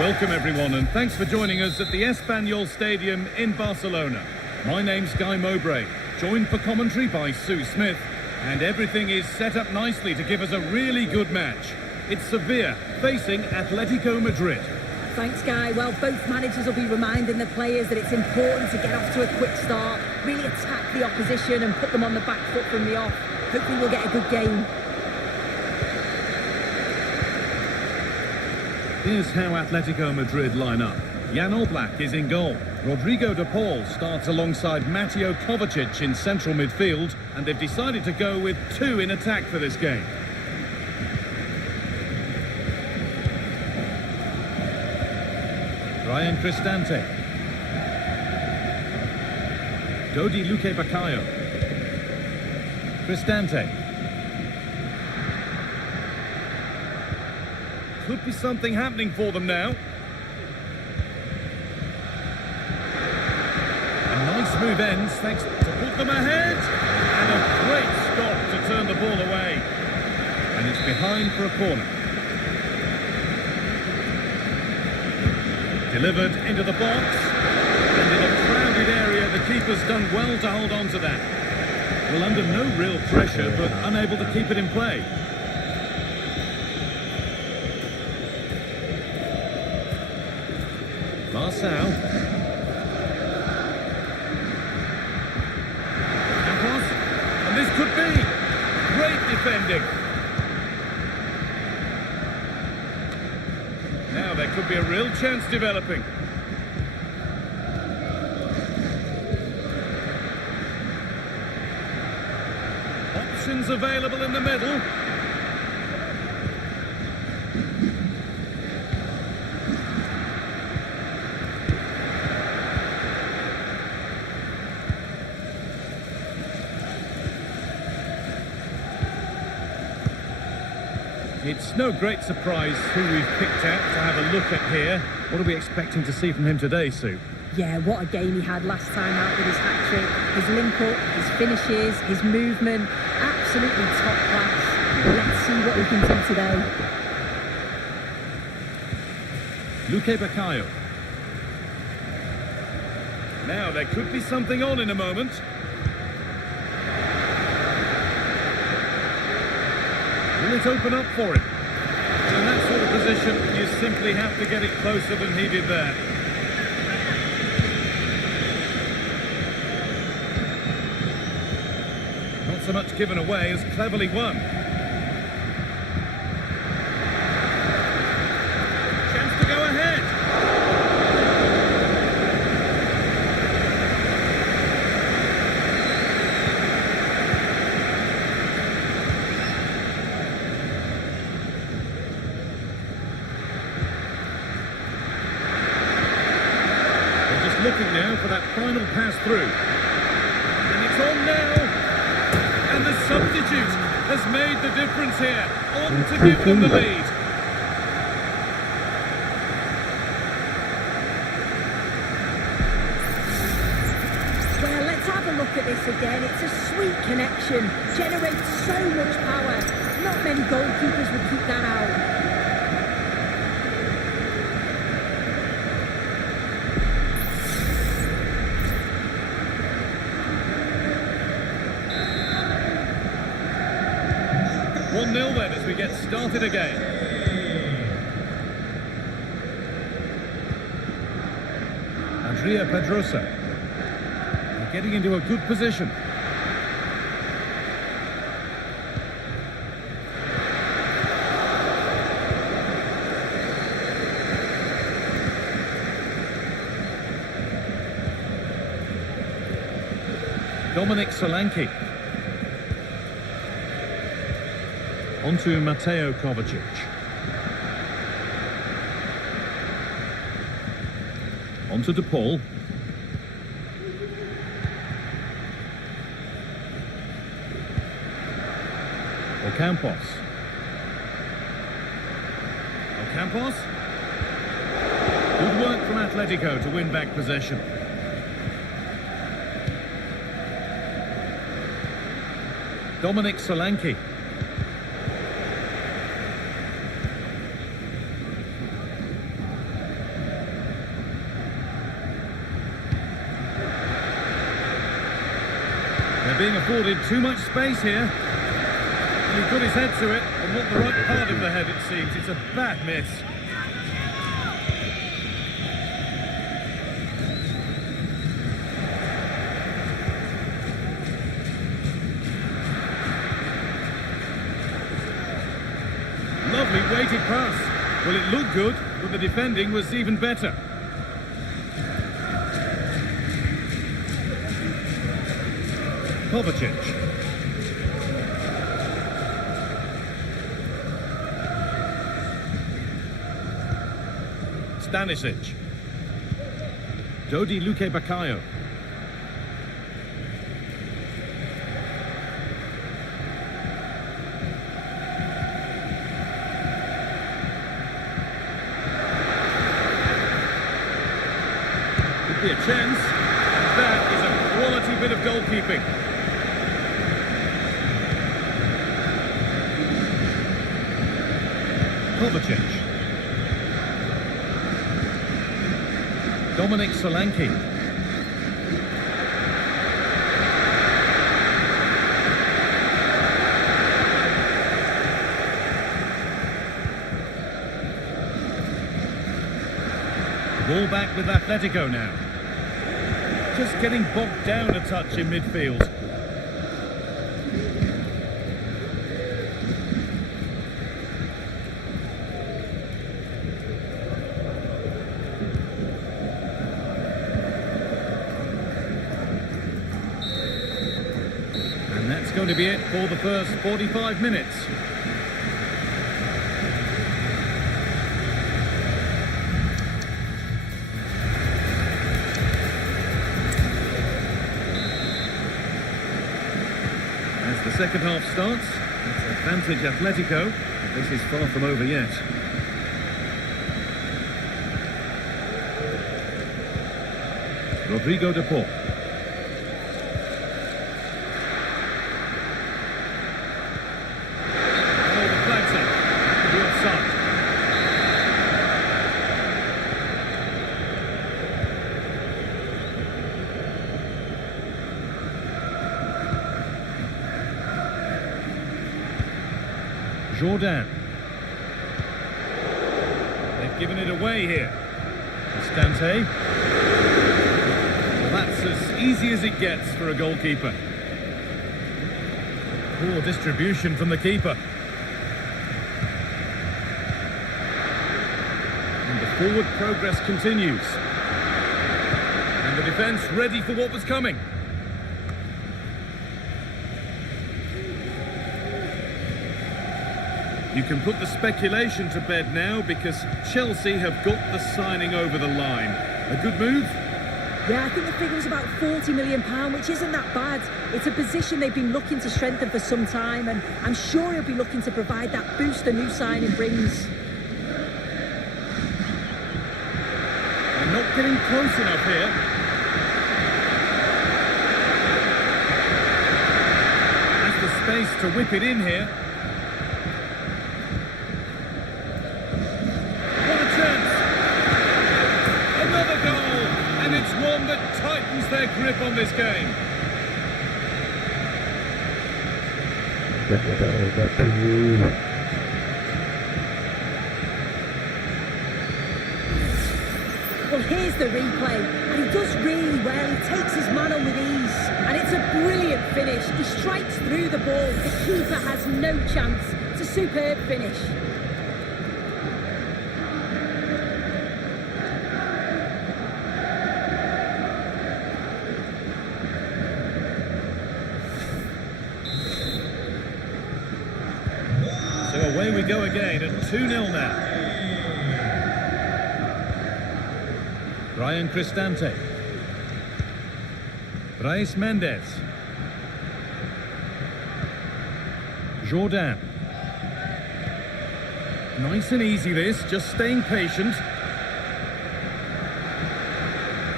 Welcome everyone, and thanks for joining us at the Espanyol Stadium in Barcelona. My name's Guy Mowbray, joined for commentary by Sue Smith, and everything is set up nicely to give us a really good match. It's Sevilla facing Atletico Madrid. Thanks, Guy. Well, both managers will be reminding the players that it's important to get off to a quick start, really attack the opposition and put them on the back foot from the off. Hopefully we'll get a good game. Here's how Atletico Madrid line up. Jan Oblak is in goal. Rodrigo de Paul starts alongside Mateo Kovacic in central midfield, and they've decided to go with two in attack for this game. Ryan Cristante. Dodi Luque Baccaio. Cristante. Could be something happening for them now. A nice smooth ends, thanks to put them ahead. And a great stop to turn the ball away. And it's behind for a corner. Delivered into the box. And in a crowded area, the keeper's done well to hold on to that. Well, under no real pressure, but unable to keep it in play. Marcel. Campos. And this could be great defending. Now there could be a real chance developing. Options available in the middle. It's no great surprise who we've picked out to have a look at here. What are we expecting to see from him today, Sue? Yeah, what a game he had last time out with his hat-trick. His link-up, his finishes, his movement, absolutely top class. Let's see what we can do today. Luque Baccaio. Now there could be something on in a moment. Will it open up for him? In that sort of position, you simply have to get it closer than he did there. Not so much given away as cleverly won. Chance to go ahead. Looking now for that final pass through. And it's on now. And the substitute has made the difference here. On to give them the lead. Well, let's have a look at this again. It's a sweet connection. Generates so much power. Not many goalkeepers would keep that out. Nil then as we get started again. Andrea Pedrosa. They're getting into a good position. Dominic Solanke. On to Mateo Kovacic. On to De Paul. Ocampos. Ocampos. Good work from Atletico to win back possession. Dominic Solanke. They're being afforded too much space here. And he put his head to it, and not the right part of the head, it seems. It's a bad miss. Lovely weighted pass. Well, it looked good, but the defending was even better. Kovacic. Stanisic. Dodi Luque Bakayo. Could be a chance. That is a quality bit of goalkeeping. Kovacic. Dominic Solanke. Ball back with Atletico now. Just getting bogged down a touch in midfield. And that's going to be it for the first 45 minutes. As the second half starts, it's advantage Atletico. This is far from over yet. Rodrigo de Paul. Oh, the flag's up. The offside. Jordan. They've given it away here. Stante. Well, that's as easy as it gets for a goalkeeper. Poor distribution from the keeper. And the forward progress continues. And the defence ready for what was coming. You can put the speculation to bed now because Chelsea have got the signing over the line. A good move? Yeah, I think the figure was about £40 million, which isn't that bad. It's a position they've been looking to strengthen for some time, and I'm sure he'll be looking to provide that boost the new signing brings. They're not getting close enough here. Has the space to whip it in here. One that tightens their grip on this game. Well, here's the replay, and he does really well. He takes his man on with ease, and it's a brilliant finish. He strikes through the ball. The keeper has no chance. It's a superb finish. Away we go again at 2-0 now. Brian Cristante. Brais Mendes. Jordan. Nice and easy this, just staying patient.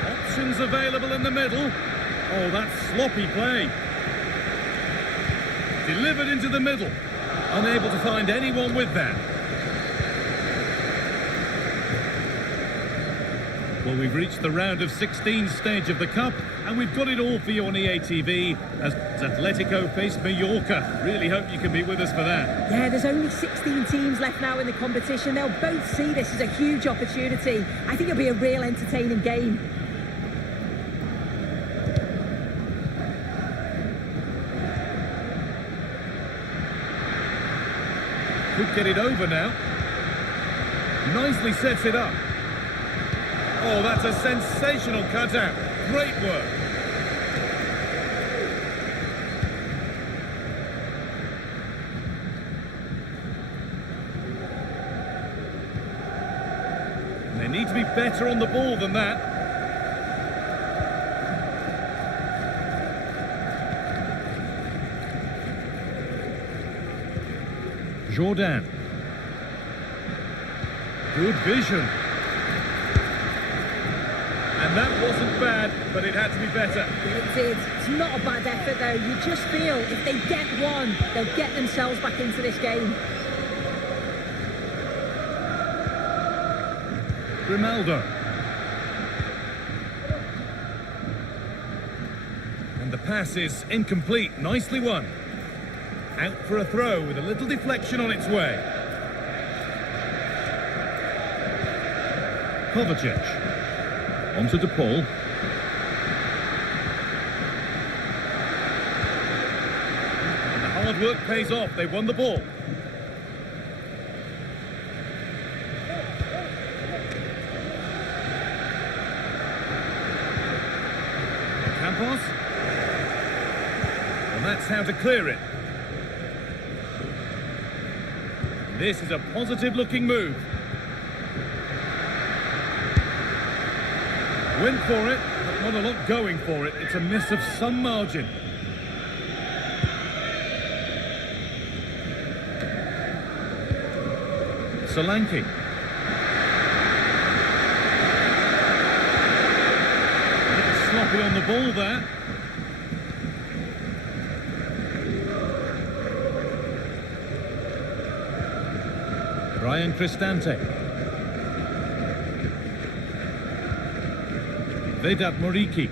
Options available in the middle. Oh, that's sloppy play. Delivered into the middle. Unable to find anyone with that. Well, we've reached the round of 16 stage of the Cup, and we've got it all for you on EA TV as Atletico face Mallorca. Really hope you can be with us for that. Yeah, there's only 16 teams left now in the competition. They'll both see this as a huge opportunity. I think it'll be a real entertaining game. Could get it over now. Nicely sets it up. Oh, that's a sensational cutout. Great work. need to be better on the ball than that. Jordan. Good vision. And that wasn't bad, but it had to be better. It did. It's not a bad effort though. You just feel if they get one, they'll get themselves back into this game. Grimaldo. And the pass is incomplete. Nicely won. Out for a throw with a little deflection on its way. Kovacic. Onto De Paul. And the hard work pays off. They won the ball. Campos. And that's how to clear it. This is a positive-looking move. Went for it, but not a lot going for it. It's a miss of some margin. Solanke. A little sloppy on the ball there. Brian Cristante. Vedat Muriqi.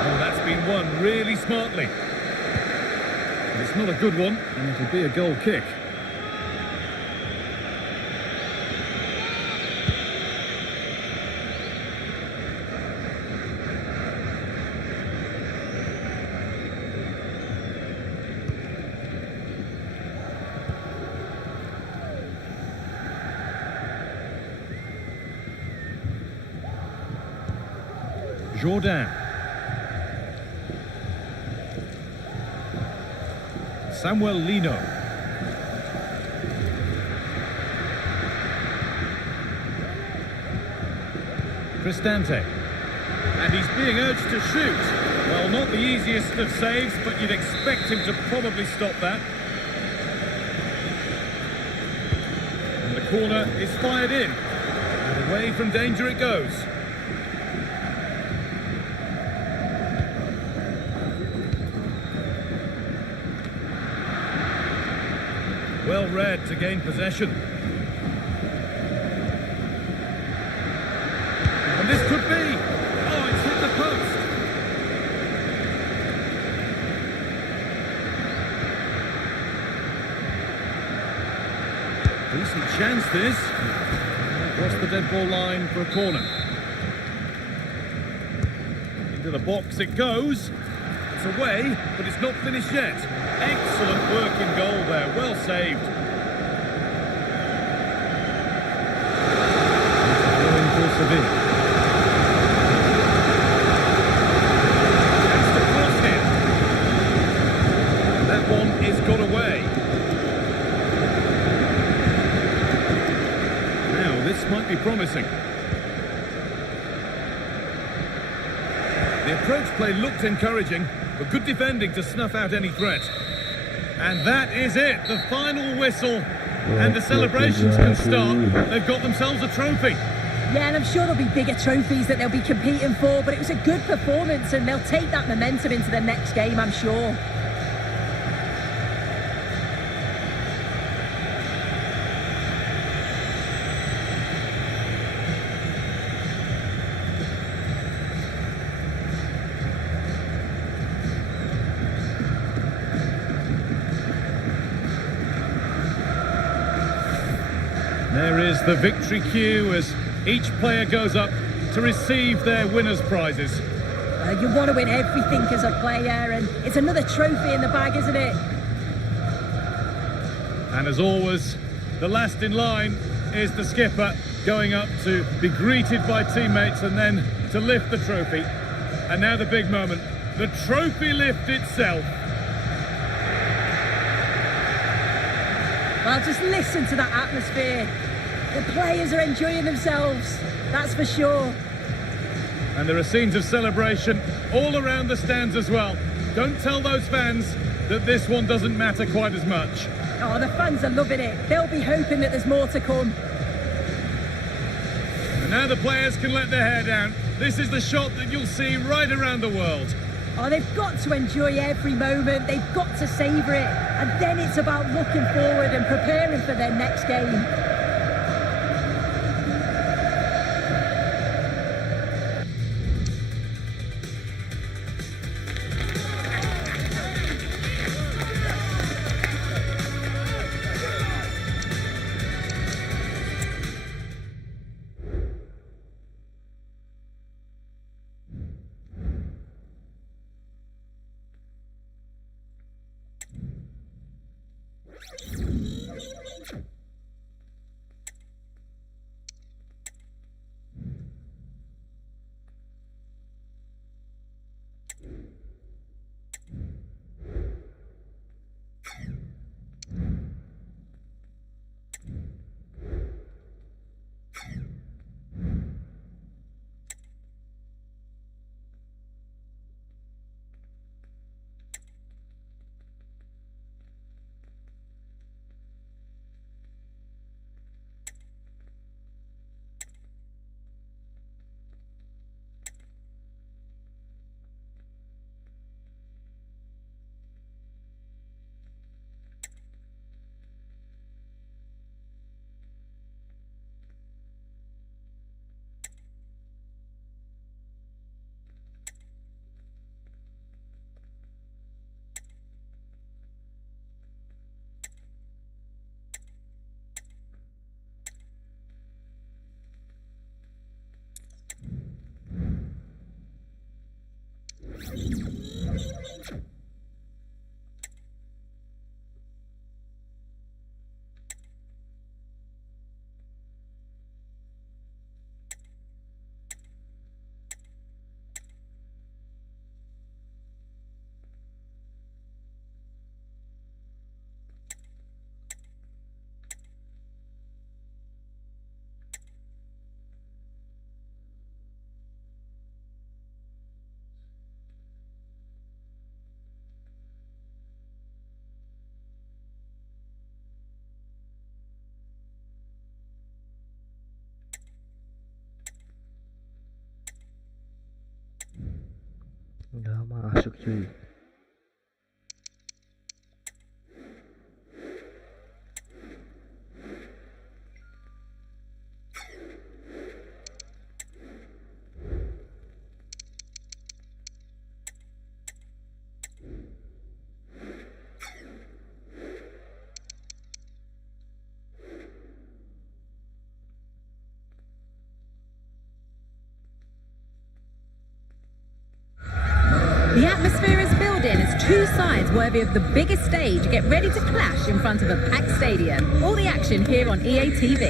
Oh, that's been won really smartly. And it's not a good one, and it'll be a goal kick. Jordan. Samuel Lino. Cristante. And he's being urged to shoot. Well, not the easiest of saves, but you'd expect him to probably stop that. And the corner is fired in. And away from danger it goes. Well read to gain possession. And this could be. Oh, it's hit the post. Decent chance this. Across the dead ball line for a corner. Into the box it goes. It's away, but it's not finished yet. Excellent work in goal there, well saved. Going for Seville. Chance to cross here. And that one is got away. Now this might be promising. The approach play looked encouraging, but good defending to snuff out any threat. And that is it, the final whistle, and the celebrations can start. They've got themselves a trophy. Yeah, and I'm sure there'll be bigger trophies that they'll be competing for, but it was a good performance and they'll take that momentum into the next game, I'm sure. There is the victory cue as each player goes up to receive their winners' prizes. You want to win everything as a player, and it's another trophy in the bag, isn't it? And as always, the last in line is the skipper, going up to be greeted by teammates and then to lift the trophy. And now the big moment, the trophy lift itself. Well, just listen to that atmosphere. The players are enjoying themselves, that's for sure. And there are scenes of celebration all around the stands as well. Don't tell those fans that this one doesn't matter quite as much. Oh, the fans are loving it. They'll be hoping that there's more to come. And now the players can let their hair down. This is the shot that you'll see right around the world. Oh, they've got to enjoy every moment. They've got to savour it. And then it's about looking forward and preparing for their next game. Nggak masuk cuy. The atmosphere is building as two sides worthy of the biggest stage get ready to clash in front of a packed stadium. All the action here on EA TV.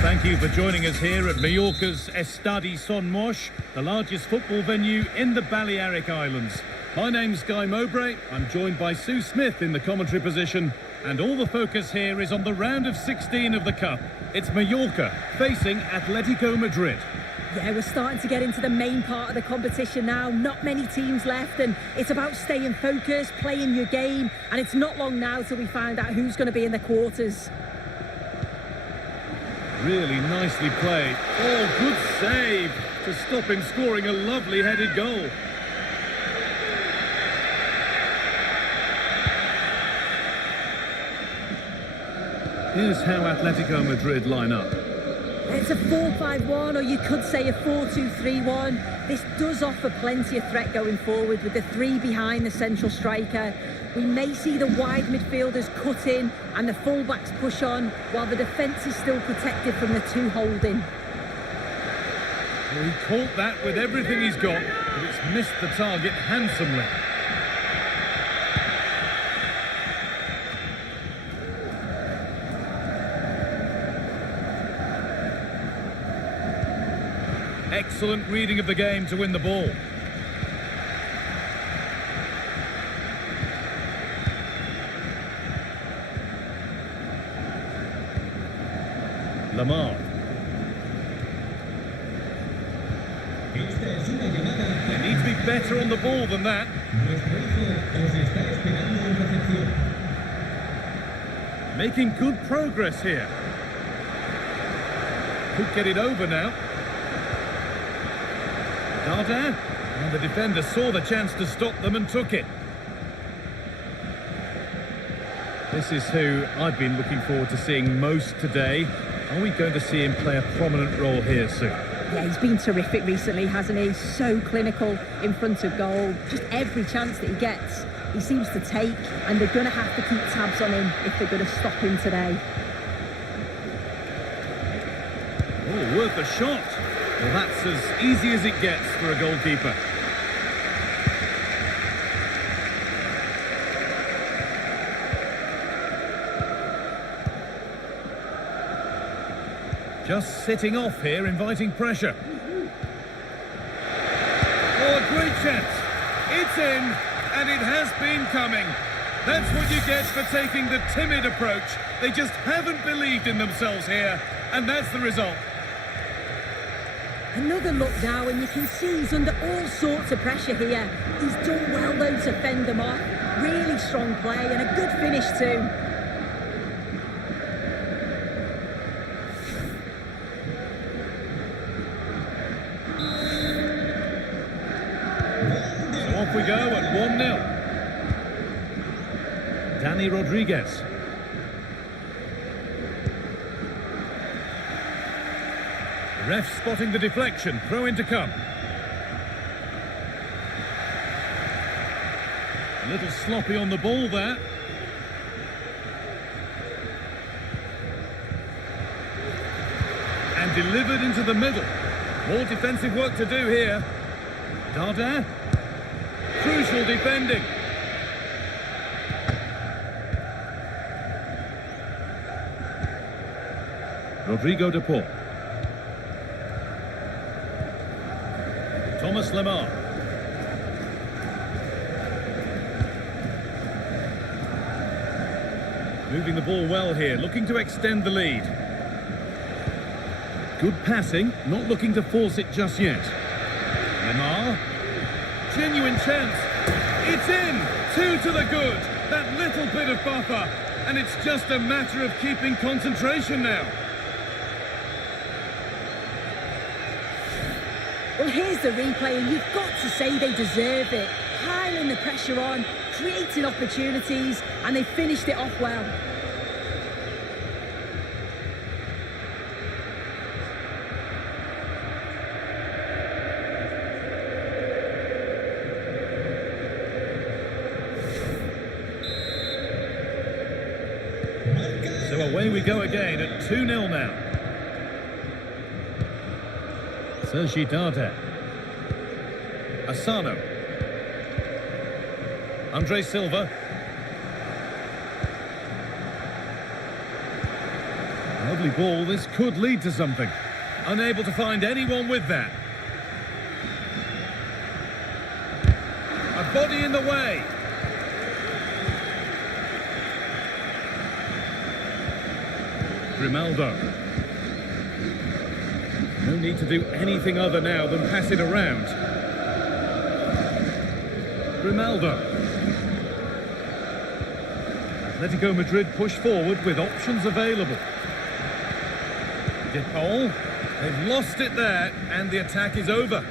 Thank you for joining us here at Mallorca's Estadi Son Moix, the largest football venue in the Balearic Islands. My name's Guy Mowbray. I'm joined by Sue Smith in the commentary position, and all the focus here is on the round of 16 of the Cup. It's Mallorca facing Atletico Madrid. Yeah, we're starting to get into the main part of the competition now. Not many teams left, and it's about staying focused, playing your game, and it's not long now till we find out who's going to be in the quarters. Really nicely played. Oh, good save to stop him scoring a lovely headed goal. Here's how Atletico Madrid line up. It's a 4-5-1, or you could say a 4-2-3-1. This does offer plenty of threat going forward with the three behind the central striker. We may see the wide midfielders cut in and the fullbacks push on, while the defence is still protected from the two holding. Well, he caught that with everything he's got, but it's missed the target handsomely. Excellent reading of the game to win the ball. Lamar. They need to be better on the ball than that. Making good progress here. Could get it over now. Dardin. And the defender saw the chance to stop them and took it. This is who I've been looking forward to seeing most today. Are we going to see him play a prominent role here soon? Yeah, he's been terrific recently, hasn't he? So clinical in front of goal. Just every chance that he gets, he seems to take, and they're going to have to keep tabs on him if they're going to stop him today. Oh, worth a shot. Well, that's as easy as it gets for a goalkeeper. Just sitting off here, inviting pressure. Oh, a great chance. It's in, and it has been coming. That's what you get for taking the timid approach. They just haven't believed in themselves here, and that's the result. Another look now, and you can see he's under all sorts of pressure here. He's done well, though, to fend them off. Really strong play, and a good finish, too. Off we go at 1-0. Danny Rodriguez. The ref spotting the deflection. Throw in to come. A little sloppy on the ball there. And delivered into the middle. More defensive work to do here. Dardin. Crucial defending. Rodrigo de Paul. Thomas Lemar. Moving the ball well here, looking to extend the lead. Good passing, not looking to force it just yet. Lemar. Genuine chance. It's in. 2 to the good. That little bit of buffer. And it's just a matter of keeping concentration now. Well, here's the replay, and you've got to say they deserve it. Piling the pressure on, creating opportunities, and they finished it off well. So away we go again at 2-0 now. Sergi Dardin. Asano. Andre Silva. Lovely ball, this could lead to something. Unable to find anyone with that. A body in the way. Grimaldo. No need to do anything other now than pass it around. Grimaldo. Atletico Madrid push forward with options available. De Paul. They've lost it there, and the attack is over.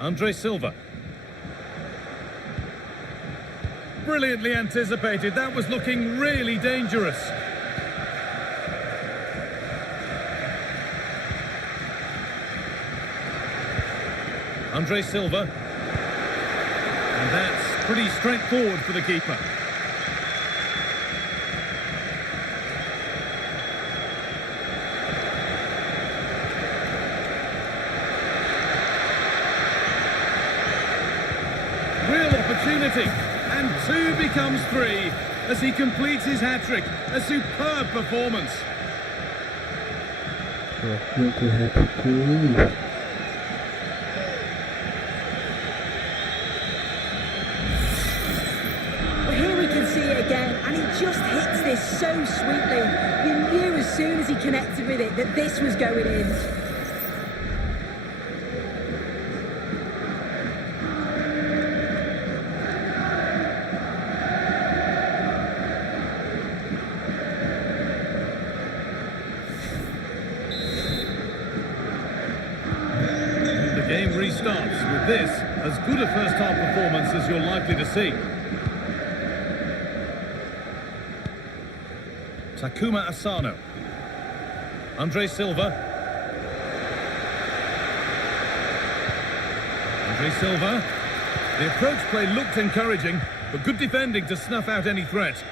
Andre Silva. Brilliantly anticipated. That was looking really dangerous. Andre Silva. And that's pretty straightforward for the keeper. Real opportunity. And 2 becomes 3 as he completes his hat-trick. A superb performance. so sweetly. You knew as soon as he connected with it that this was going in. The game restarts with this, as good a first-half performance as you're likely to see. Takuma Asano. Andre Silva. Andre Silva. The approach play looked encouraging, but good defending to snuff out any threat.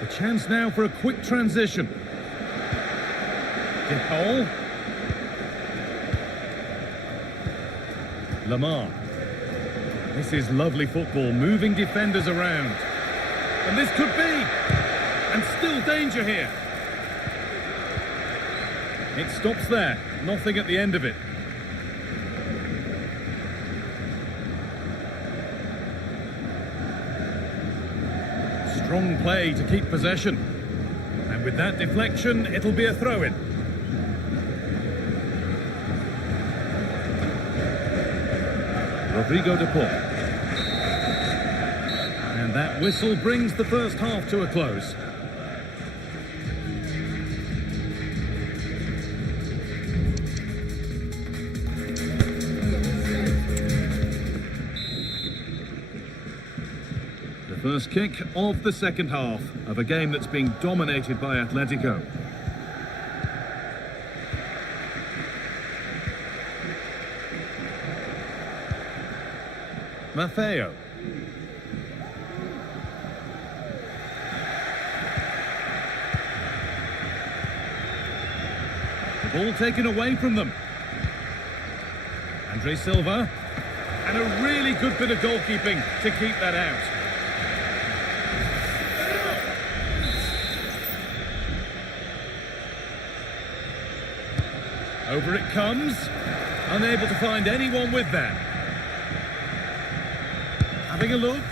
The chance now for a quick transition. De Paul. Lamar. This is lovely football, moving defenders around. And this could be. And still danger here. It stops there. Nothing at the end of it. Strong play to keep possession. And with that deflection, it'll be a throw-in. Rodrigo de Paul. And that whistle brings the first half to a close. The first kick of the second half of a game that's being dominated by Atletico. Maffeo. The ball taken away from them. Andre Silva. And a really good bit of goalkeeping to keep that out. Over it comes. Unable to find anyone with that. Having a look.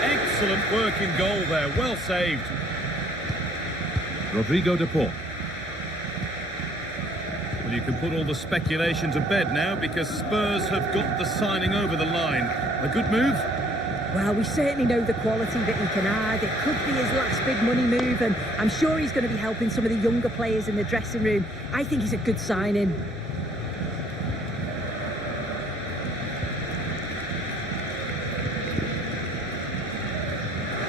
Excellent work in goal there. Well saved. Rodrigo de Paul. Well, you can put all the speculation to bed now because Spurs have got the signing over the line. A good move? Well, we certainly know the quality that he can add. It could be his last big money move, and I'm sure he's going to be helping some of the younger players in the dressing room. I think he's a good signing.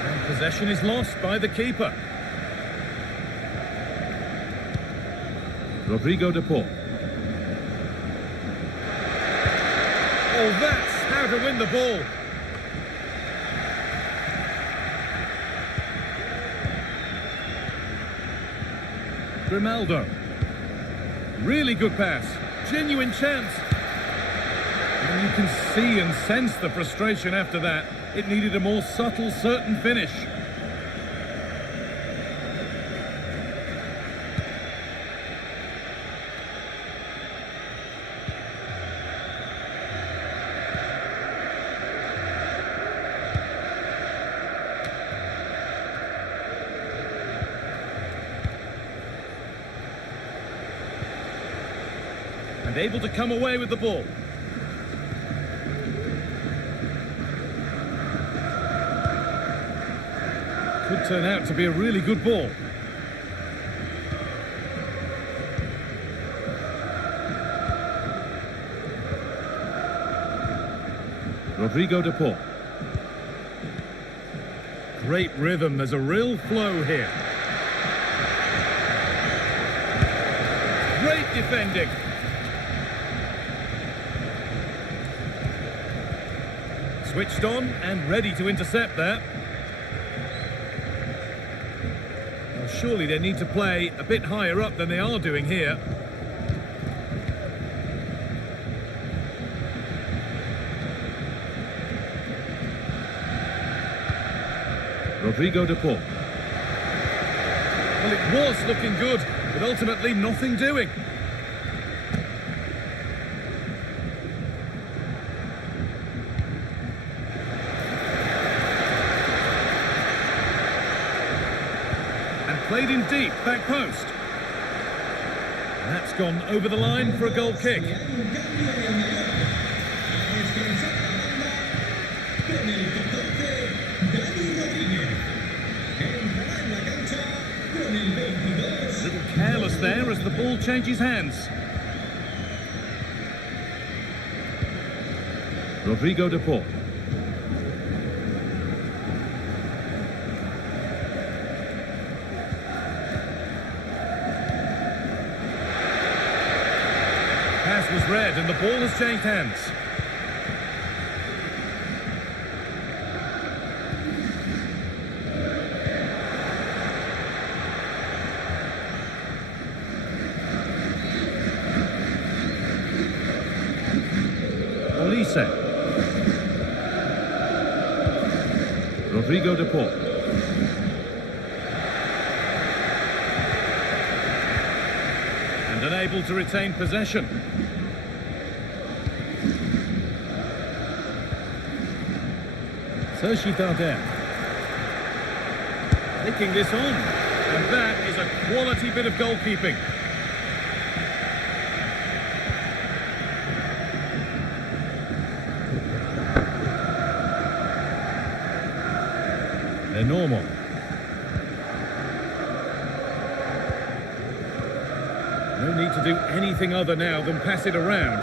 And possession is lost by the keeper. Rodrigo de Paul. Oh, that's how to win the ball. Grimaldo. Really good pass. Genuine chance. And you can see and sense the frustration after that. It needed a more subtle, certain finish. And able to come away with the ball. Could turn out to be a really good ball. Rodrigo de Paul. Great rhythm, there's a real flow here. Great defending. Switched on and ready to intercept there. Well, surely they need to play a bit higher up than they are doing here. Rodrigo de Paul. Well, it was looking good, but ultimately nothing doing. Played in deep, back post. That's gone over the line for a goal kick. A little careless there as the ball changes hands. Rodrigo de Paul. Pass was read and the ball has changed hands. Olise. Rodrigo de Paul. And unable to retain possession. Sergi Darder. Taking this on. And that is a quality bit of goalkeeping. They're normal. No need to do anything other now than pass it around.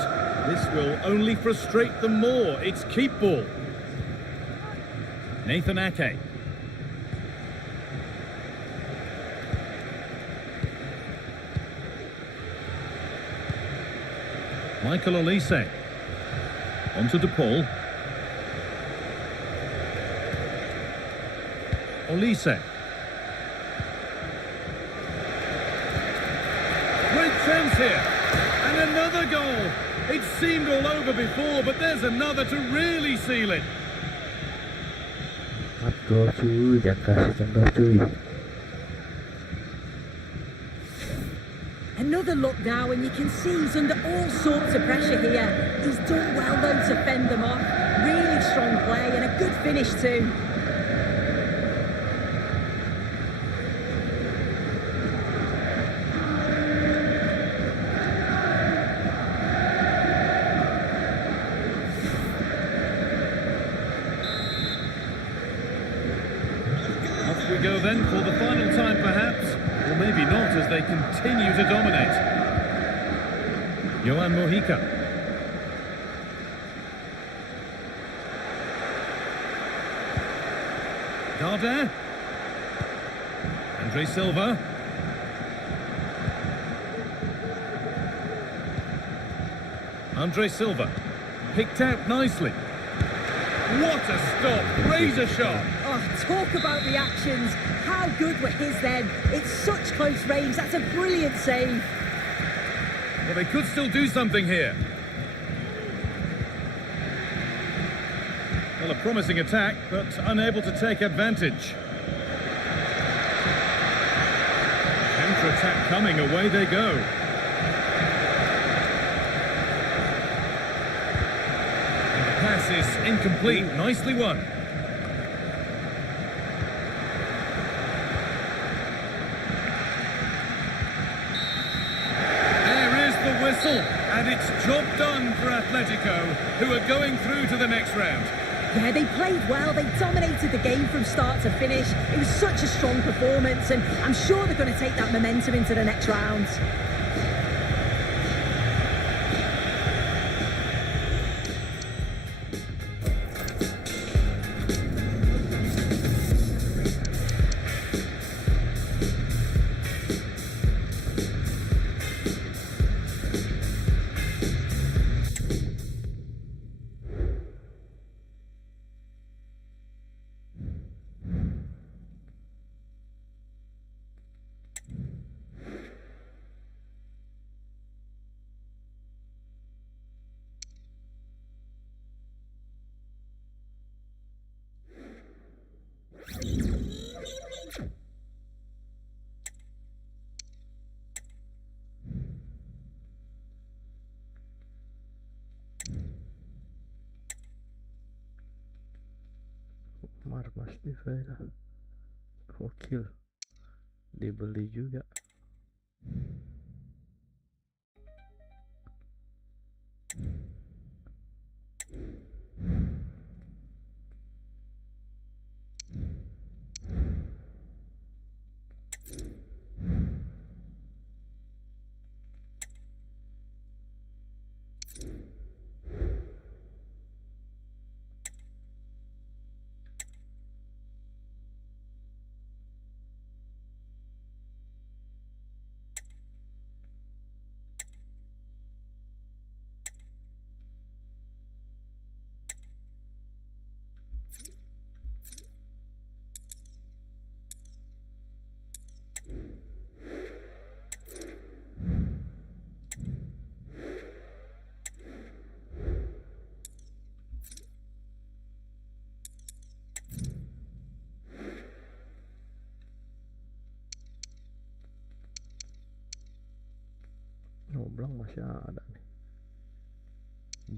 This will only frustrate them more. It's keep ball. Nathan Ake. Michael Olise. Onto De Paul. Olise. Great chance here. And another goal. It seemed all over before, but there's another to really seal it. 4 gol cuy, jangan kasih kendor cuy. Another look now, and you can see he's under all sorts of pressure here. He's done well though to fend them off. Really strong play and a good finish too. We go then for the final time perhaps, or maybe not as they continue to dominate. Johan Mojica. Darder. Andre Silva. Andre Silva. Picked out nicely. What a stop! Razor sharp! Oh, talk about reactions. How good were his then? It's such close range. That's a brilliant save. Well, they could still do something here. Well, a promising attack, but unable to take advantage. Counter-attack coming, away they go. And the pass is incomplete, nicely won. And it's job done for Atletico, who are going through to the next round. Yeah, they played well. They dominated the game from start to finish. It was such a strong performance, and I'm sure they're going to take that momentum into the next round. Marmas di Vela. Gokil. dibeli juga. Noblang masih ada nih.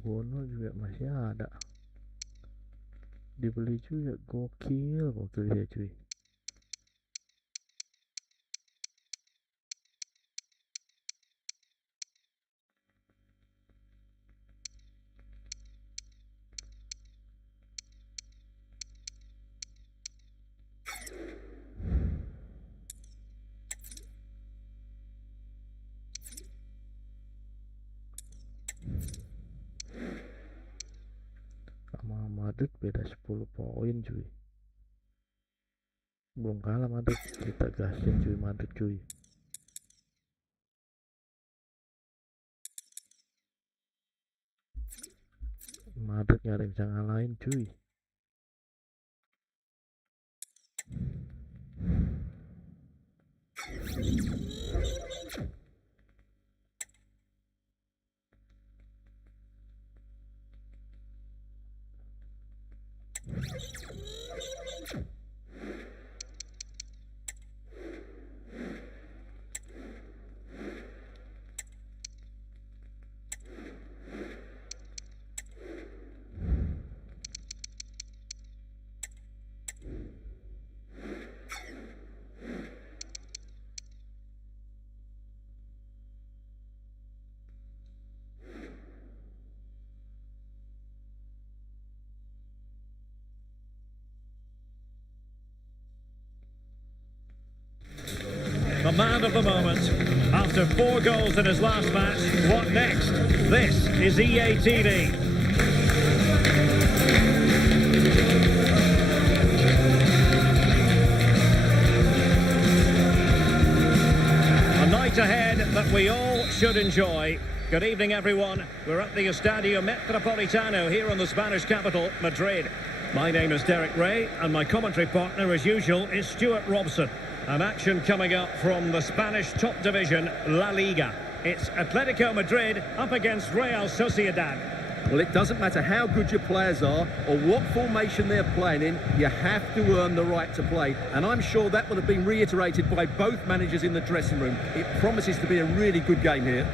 Bono juga masih ada. Dibeli juga, gokil dia cuy. Sama Madrid beda 10 poin cuy. Belum kalah Madrid, kita gasin cuy Madrid cuy. Madrid gak ada yang bisa ngalahin cuy. The man of the moment. After 4 goals in his last match, what next? This is EA TV. A night ahead that we all should enjoy. Good evening, everyone. We're at the Estadio Metropolitano here in the Spanish capital, Madrid. My name is Derek Ray, and my commentary partner, as usual, is Stuart Robson. An action coming up from the Spanish top division, La Liga. It's Atletico Madrid up against Real Sociedad. Well, it doesn't matter how good your players are or what formation they're playing in, you have to earn the right to play. And I'm sure that will have been reiterated by both managers in the dressing room. It promises to be a really good game here.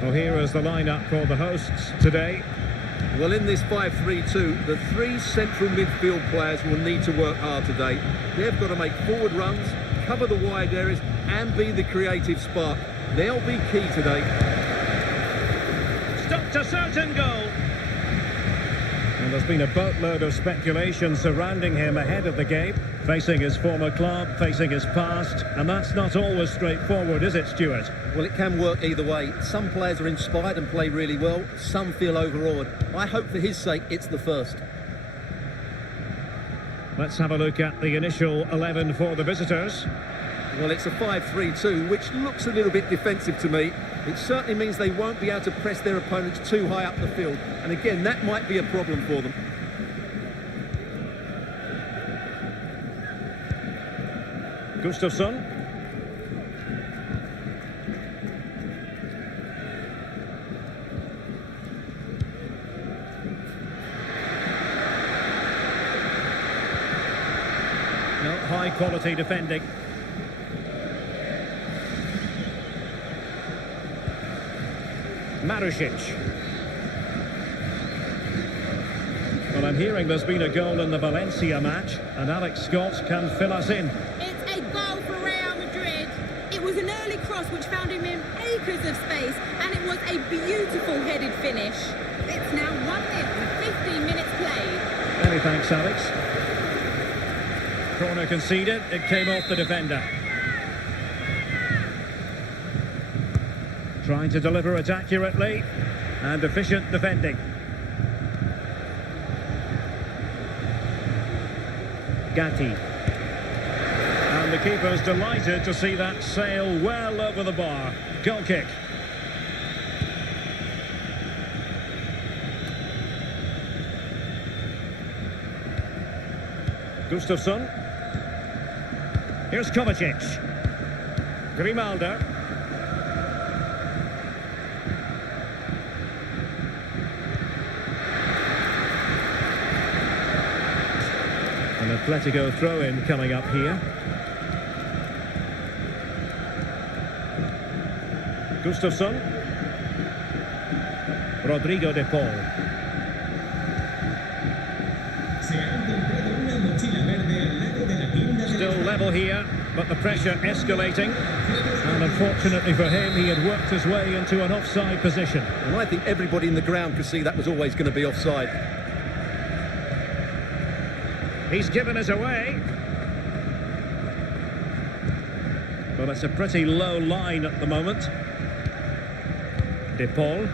Well, here is the lineup for the hosts today. Well, in this 5-3-2, the 3 central midfield players will need to work hard today. They've got to make forward runs, cover the wide areas, and be the creative spark. They'll be key today. Stopped a certain goal. And there's been a boatload of speculation surrounding him ahead of the game, facing his former club, facing his past, and that's not always straightforward, is it, Stuart? Well, it can work either way. Some players are inspired and play really well, some feel overawed. I hope for his sake it's the first. Let's have a look at the initial 11 for the visitors. Well, it's a 5-3-2, which looks a little bit defensive to me. It certainly means they won't be able to press their opponents too high up the field. And again, that might be a problem for them. Ghustavsson. No, high quality defending. Marusic. Well, I'm hearing there's been a goal in the Valencia match, and Alex Scott can fill us in. It's a goal for Real Madrid. It was an early cross which found him in acres of space, and it was a beautiful headed finish. It's now 1-0 with 15 minutes played. Many thanks, Alex. Corner conceded, it came off the defender. Trying to deliver it accurately, and efficient defending. Gatti. And the keeper's delighted to see that sail well over the bar. Goal kick. Ghustavsson. Here's Kovacic. Grimaldo. An Atletico throw-in coming up here. Ghustavsson. Rodrigo de Paul. Still level here, but the pressure escalating. And unfortunately for him, he had worked his way into an offside position. And I think everybody in the ground could see that was always going to be offside. He's given us away. Well, it's a pretty low line at the moment. De Paul.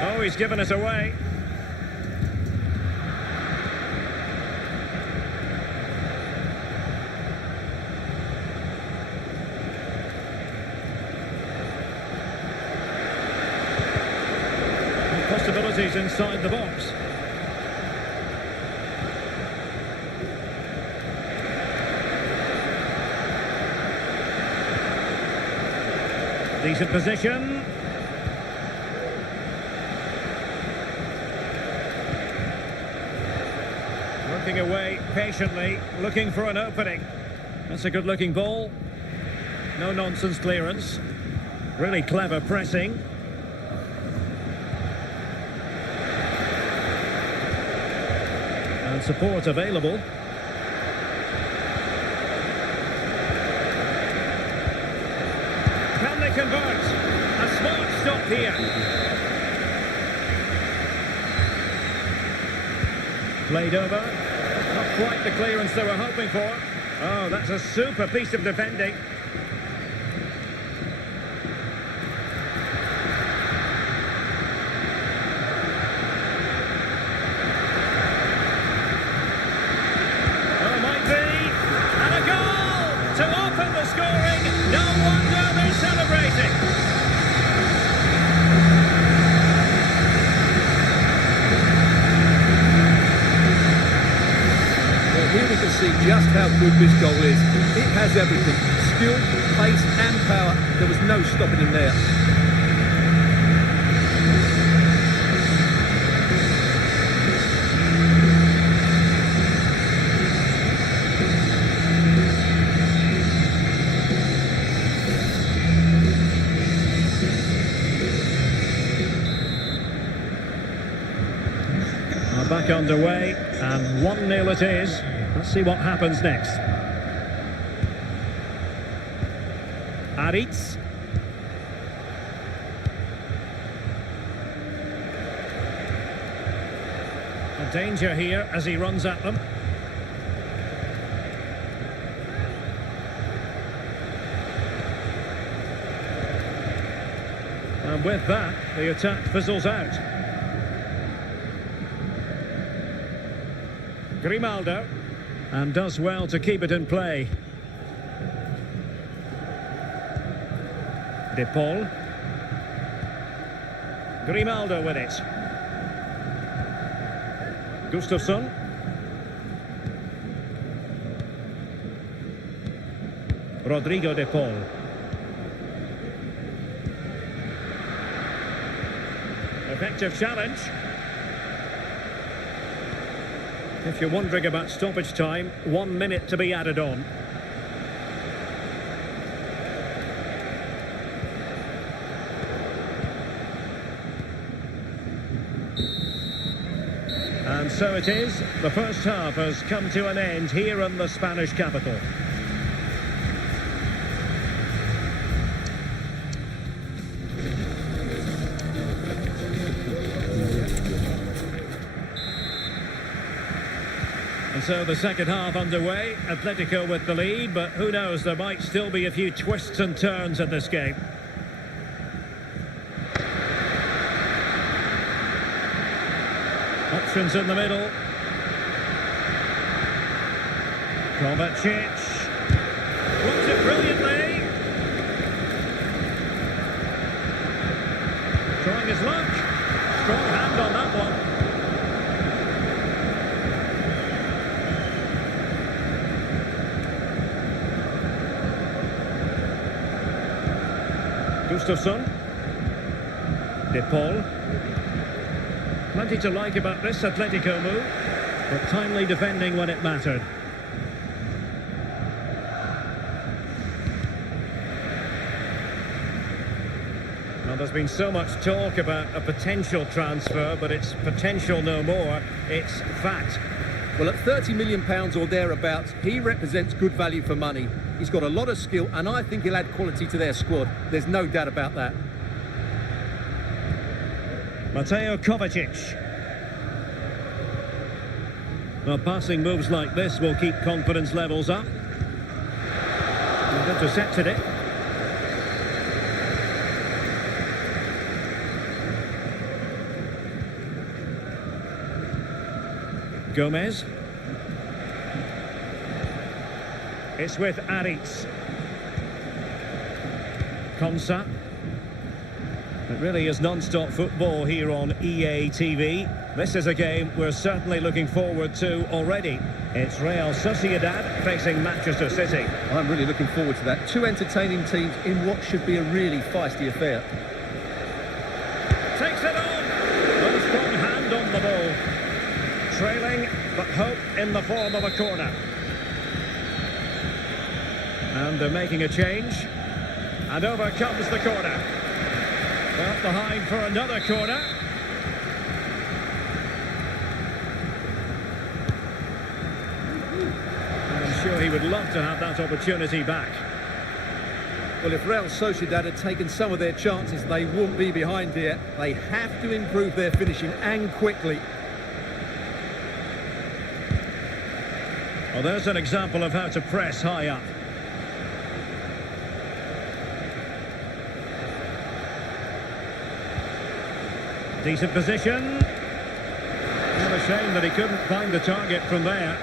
Oh, he's given us away. Possibilities inside the box. Decent position. Working away patiently, looking for an opening. That's a good-looking ball. No nonsense clearance. Really clever pressing. And support available. Can they convert? A smart stop here. Played over. Not quite the clearance they were hoping for. Oh, that's a super piece of defending. Oh, might be. And a goal to open the scoring. No wonder they're celebrating. Here we can see just how good this goal is. It has everything. Skill, pace and power. There was no stopping him there. Back underway, and 1-0 it is. Let's see what happens next. Aritz. A danger here as he runs at them. And with that, the attack fizzles out. Grimaldo, and does well to keep it in play. De Paul. Grimaldo with it. Ghustavsson. Rodrigo de Paul. Effective challenge. If you're wondering about stoppage time, 1 minute to be added on. And so it is. The first half has come to an end here in the Spanish capital. And so the second half underway. Atletico with the lead, but who knows, there might still be a few twists and turns in this game. Options in the middle. Kovacic. Blocks it brilliantly. Trying his luck. Strong hand on that one. Ghustavsson. De Paul. Plenty to like about this Atletico move, but timely defending when it mattered. Well, there's been so much talk about a potential transfer, but it's potential no more, it's fact. Well, at £30 million or thereabouts, he represents good value for money. He's got a lot of skill, and I think he'll add quality to their squad. There's no doubt about that. Mateo Kovacic. Well, passing moves like this will keep confidence levels up. He's intercepted it. Gomez. It's with Aritz. Konsa. It really is non-stop football here on EA TV. This is a game we're certainly looking forward to already. It's Real Sociedad facing Manchester City. I'm really looking forward to that. Two entertaining teams in what should be a really feisty affair. Takes it on! With a strong hand on the ball. Trailing, but hope in the form of a corner. And they're making a change. And over comes the corner. Well, behind for another corner. I'm sure he would love to have that opportunity back. Well, if Real Sociedad had taken some of their chances, they won't be behind here. They have to improve their finishing, and quickly. Well, there's an example of how to press high up. Decent position. What a shame that he couldn't find the target from there.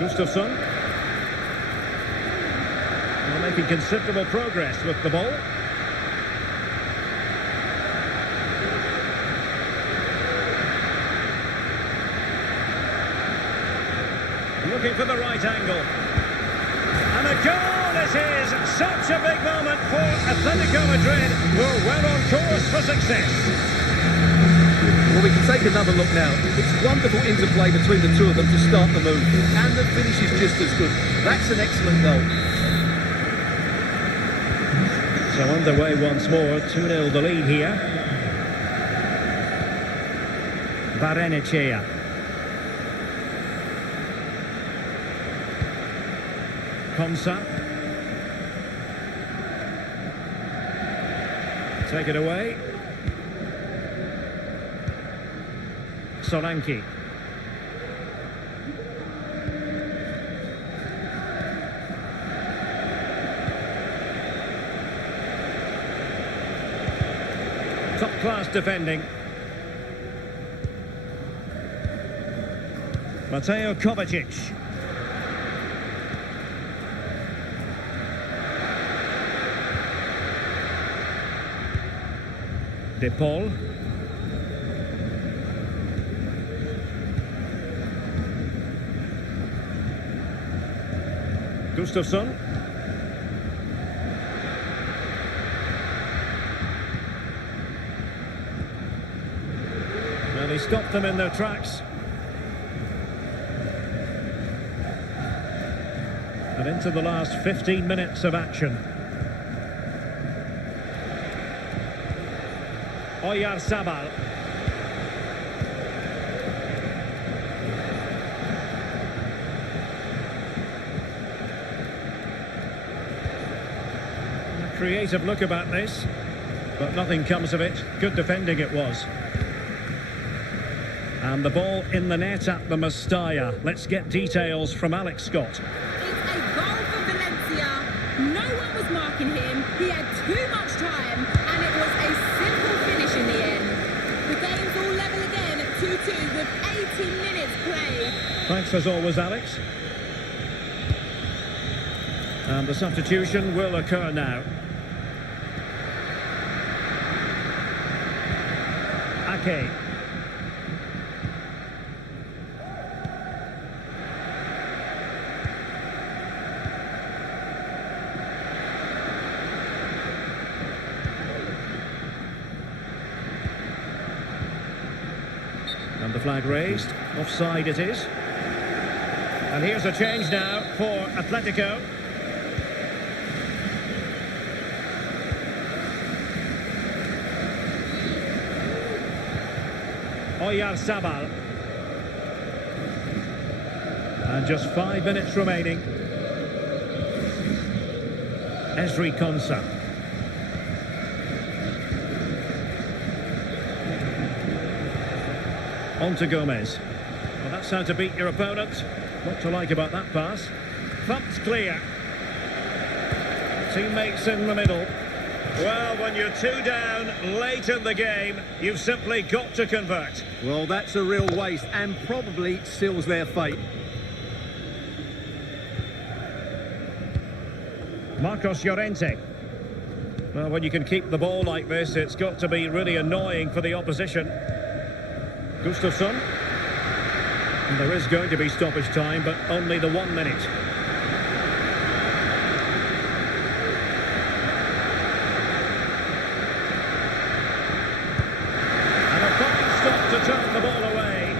Ghustavsson. They're making considerable progress with the ball. Looking for the right angle. And a goal! This is such a big moment for Atletico Madrid, who are well on course for success. Well, we can take another look now. It's wonderful interplay between the two of them to start the move. And the finish is just as good. That's an excellent goal. So underway once more, 2-0 the lead here. Barrenechea. Konsa. Take it away. Solanke. Top-class defending. Mateo Kovacic. De Paul. Ghustavsson. And he stopped them in their tracks. And into the last 15 minutes of action. Oyarzabal. A creative look about this, but nothing comes of it. Good defending it was. And the ball in the net at the Mestalla. Let's get details from Alex Scott. It's a goal for Valencia. No one was marking him. He had too much time, and it was a simple finish in the end. The game's all level again at 2-2 with 18 minutes played. Thanks as always, Alex. And the substitution will occur now. Ake. And the flag raised. Offside it is. And here's a change now for Atletico. Oyarzabal. And just 5 minutes remaining. Ezri Konsa. On to Gomez. Well, that's how to beat your opponent. What to like about that pass. Thumped clear. Teammates in the middle. Well, when you're 2 down late in the game, you've simply got to convert. Well, that's a real waste and probably seals their fate. Marcos Llorente. Well, when you can keep the ball like this, it's got to be really annoying for the opposition. Ghustavsson. And there is going to be stoppage time, but only the 1 minute. And a fine stop to turn the ball away.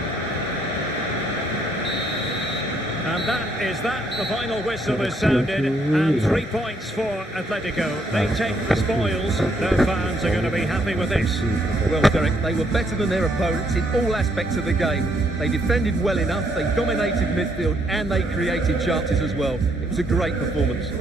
And that is that. The final whistle is sounded, and 3 points for Atletico. They take the spoils. Their fans are going to be happy with this. Well, Derek, they were better than their opponents in all aspects of the game. They defended well enough, they dominated midfield, and they created chances as well. It was a great performance.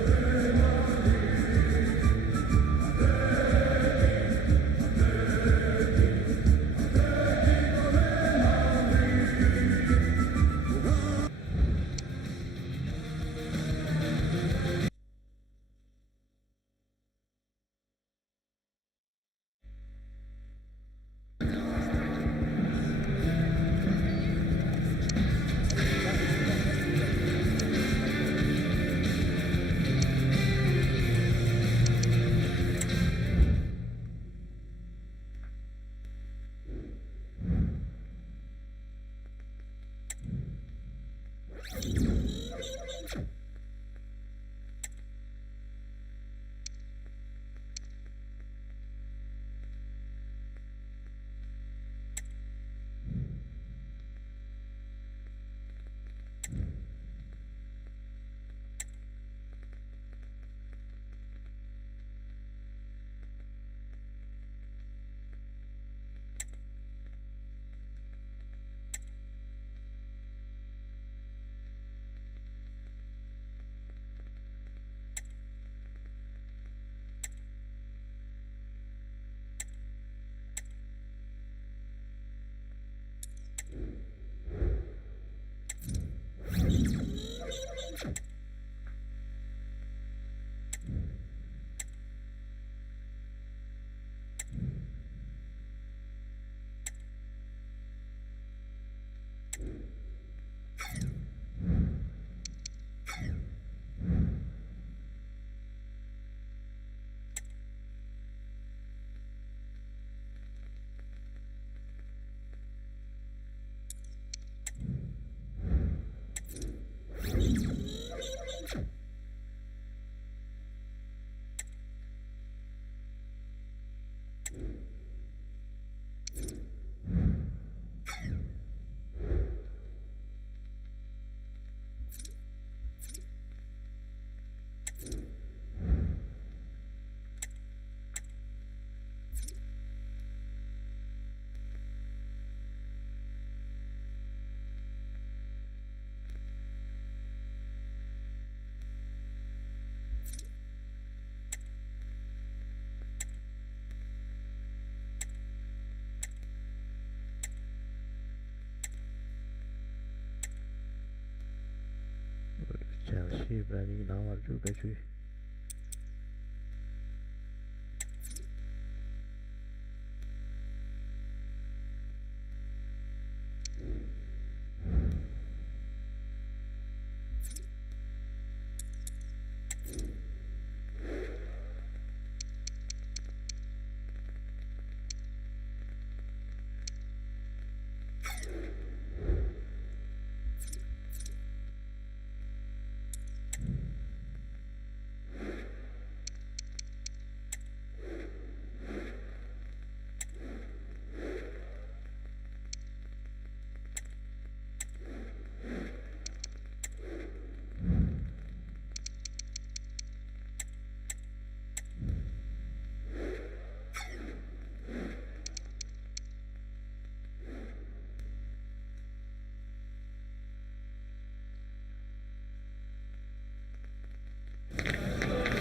berani nawar juga cuy.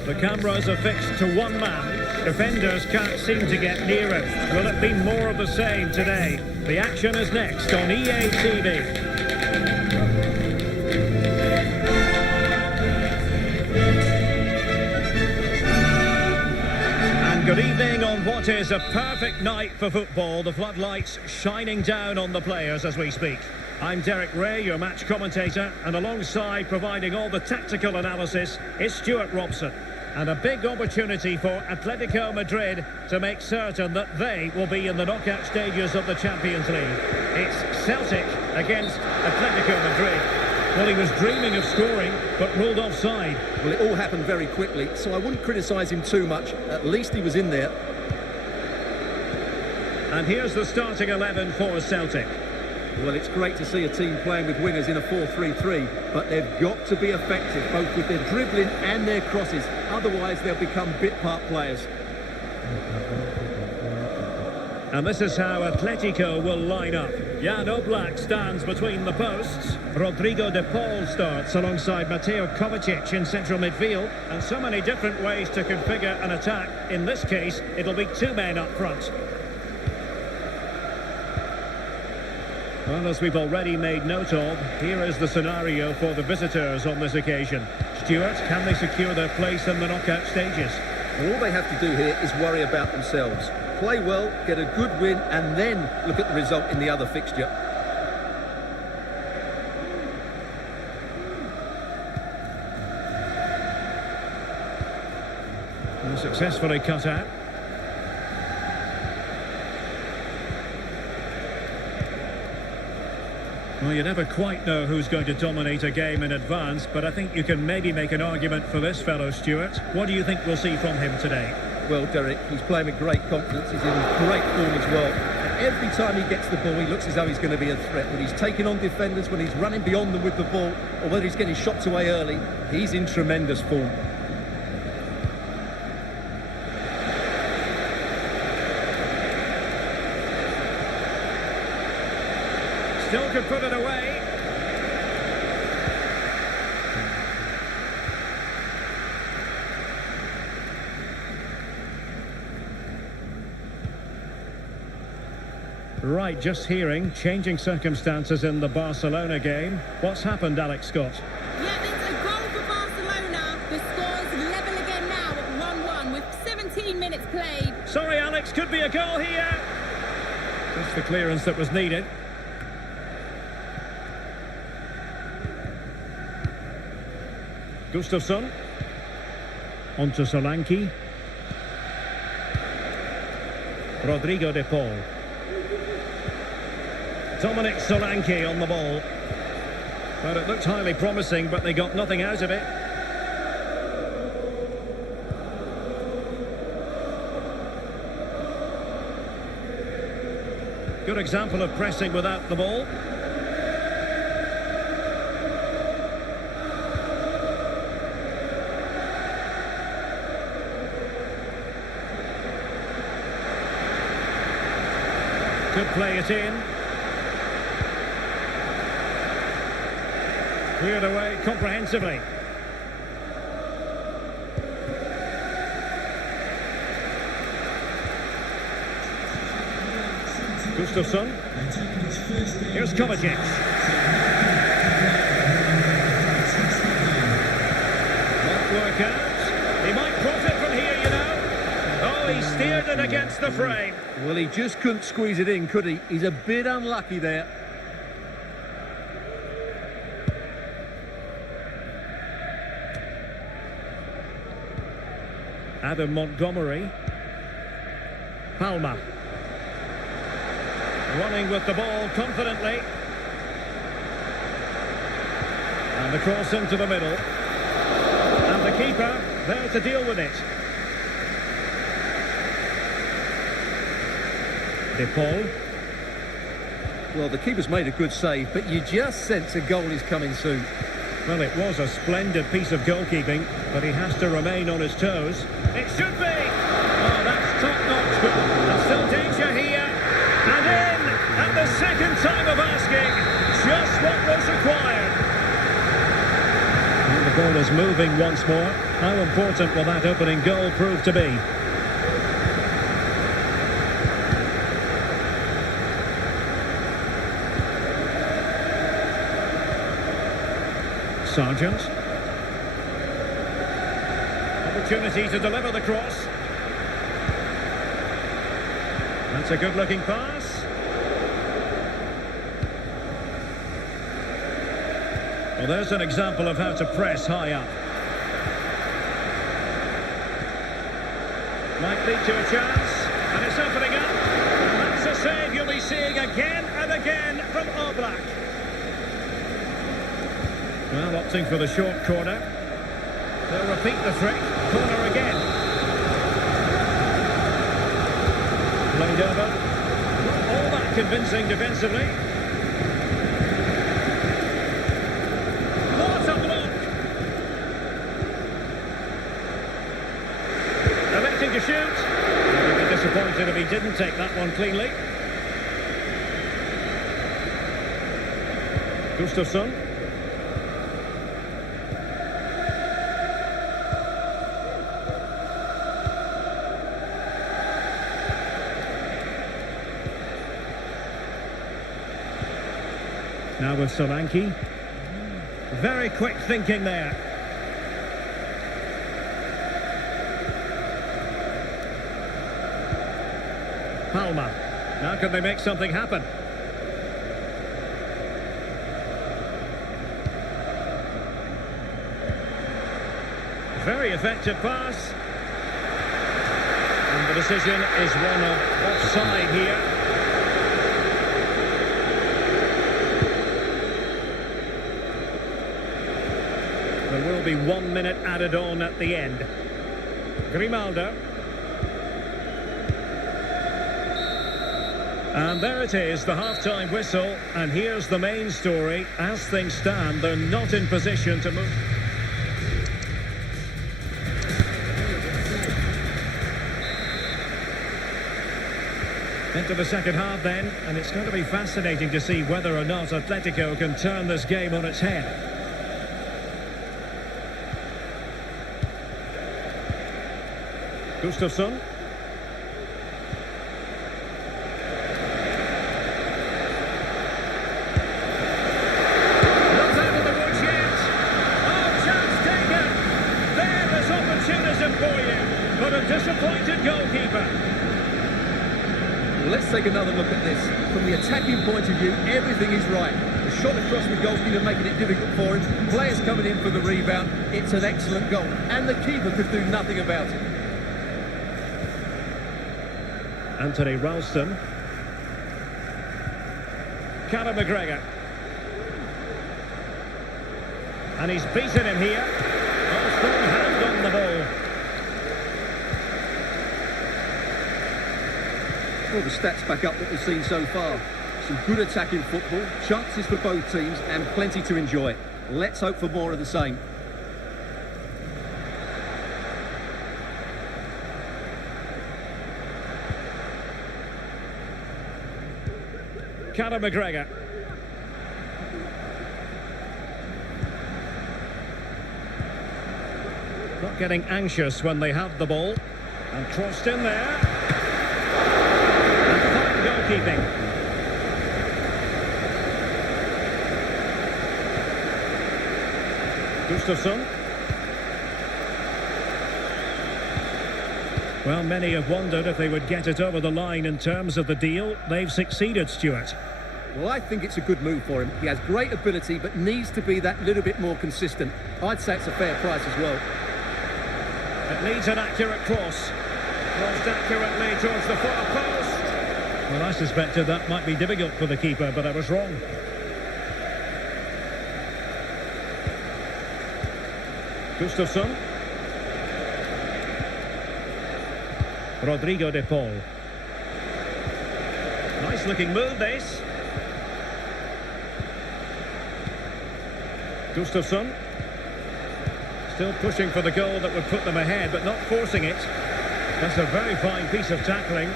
The cameras are fixed to one man. Defenders can't seem to get near him. Will it be more of the same today? The action is next on EA TV. Good evening on what is a perfect night for football. The floodlights shining down on the players as we speak. I'm Derek Ray, your match commentator, and alongside providing all the tactical analysis is Stuart Robson. And a big opportunity for Atletico Madrid to make certain that they will be in the knockout stages of the Champions League. It's Celtic against Atletico Madrid. Well, he was dreaming of scoring, but ruled offside. Well, it all happened very quickly, so I wouldn't criticise him too much. At least he was in there. And here's the starting 11 for Celtic. Well, it's great to see a team playing with wingers in a 4-3-3, but they've got to be effective, both with their dribbling and their crosses. Otherwise, they'll become bit-part players. And this is how Atletico will line up. Jan Oblak stands between the posts. Rodrigo de Paul starts alongside Mateo Kovacic in central midfield. And so many different ways to configure an attack. In this case, it'll be two men up front. Well, as we've already made note of, here is the scenario for the visitors on this occasion. Stuart, can they secure their place in the knockout stages? Well, all they have to do here is worry about themselves. Play well, get a good win, and then look at the result in the other fixture. And successfully cut out. Well, you never quite know who's going to dominate a game in advance, but I think you can maybe make an argument for this fellow, Stuart. What do you think we'll see from him today? Well, Derek, he's playing with great confidence. He's in great form as well. Every time he gets the ball, he looks as though he's going to be a threat. When he's taking on defenders, when he's running beyond them with the ball, or whether he's getting shots away early, he's in tremendous form. Still could put it away. Right, just hearing, changing circumstances in the Barcelona game. What's happened, Alex Scott? Yeah, it's a goal for Barcelona. The score's level again now at 1-1 with 17 minutes played. Sorry, Alex, could be a goal here. Just the clearance that was needed. Ghustavsson. On to Solanke. Rodrigo de Paul. Dominic Solanke on the ball. Well, it looked highly promising, but they got nothing out of it. Good example of pressing without the ball. Could play it in. Cleared away comprehensively. Ghustavsson. Here's Kovacic. he steered it against the frame. Well, he just couldn't squeeze it in, could he? He's a bit unlucky there. Adam Montgomery. Palma. Running with the ball confidently. And the cross into the middle. And the keeper there to deal with it. De Paul. Well, the keeper's made a good save, but you just sense a goal is coming soon. Well, it was a splendid piece of goalkeeping, but he has to remain on his toes. It should be! Oh, that's top-notch. There's still danger here. And in at the second time of asking. Just what was required. And the ball is moving once more. How important will that opening goal prove to be? Sargent. Opportunity to deliver the cross. That's a good-looking pass. Well, there's an example of how to press high up. Might lead to a chance, and it's opening up. And that's a save you'll be seeing again and again from Oblak. Well, opting for the short corner. They'll repeat the trick. Corner again. Played over. Not all that convincing defensively. What a block! Electing to shoot. He'd be disappointed if he didn't take that one cleanly. Ghustav. Now with Solanke. Very quick thinking there. Palma. Now can they make something happen? Very effective pass. And the decision is one of offside here. There will be 1 minute added on at the end. Grimaldo. And there it is, the half-time whistle. And here's the main story. As things stand, they're not in position to move. Into the second half then, and it's going to be fascinating to see whether or not Atletico can turn this game on its head. Ghustav. Disappointed goalkeeper. Let's take another look at this. From the attacking point of view, everything is right. The shot across the goalkeeper making it difficult for him. Players coming in for the rebound. It's an excellent goal. And the keeper could do nothing about it. Anthony Ralston. Callum McGregor. And he's beaten him here. Oh, strong hand on the ball. Well, the stats back up what we've seen so far. Some good attacking football, chances for both teams, and plenty to enjoy. Let's hope for more of the same. Callum McGregor. Not getting anxious when they have the ball. And crossed in there. Goalkeeping. Ghustav. Well, many have wondered if they would get it over the line in terms of the deal. They've succeeded, Stuart. Well, I think it's a good move for him. He has great ability, but needs to be that little bit more consistent. I'd say it's a fair price as well. It needs an accurate cross. Crossed accurately towards the far post. Well, I suspected that might be difficult for the keeper, but I was wrong. Gustafsson. Rodrigo de Paul. Nice looking move, this. Gustafsson. Still pushing for the goal that would put them ahead, but not forcing it. That's a very fine piece of tackling.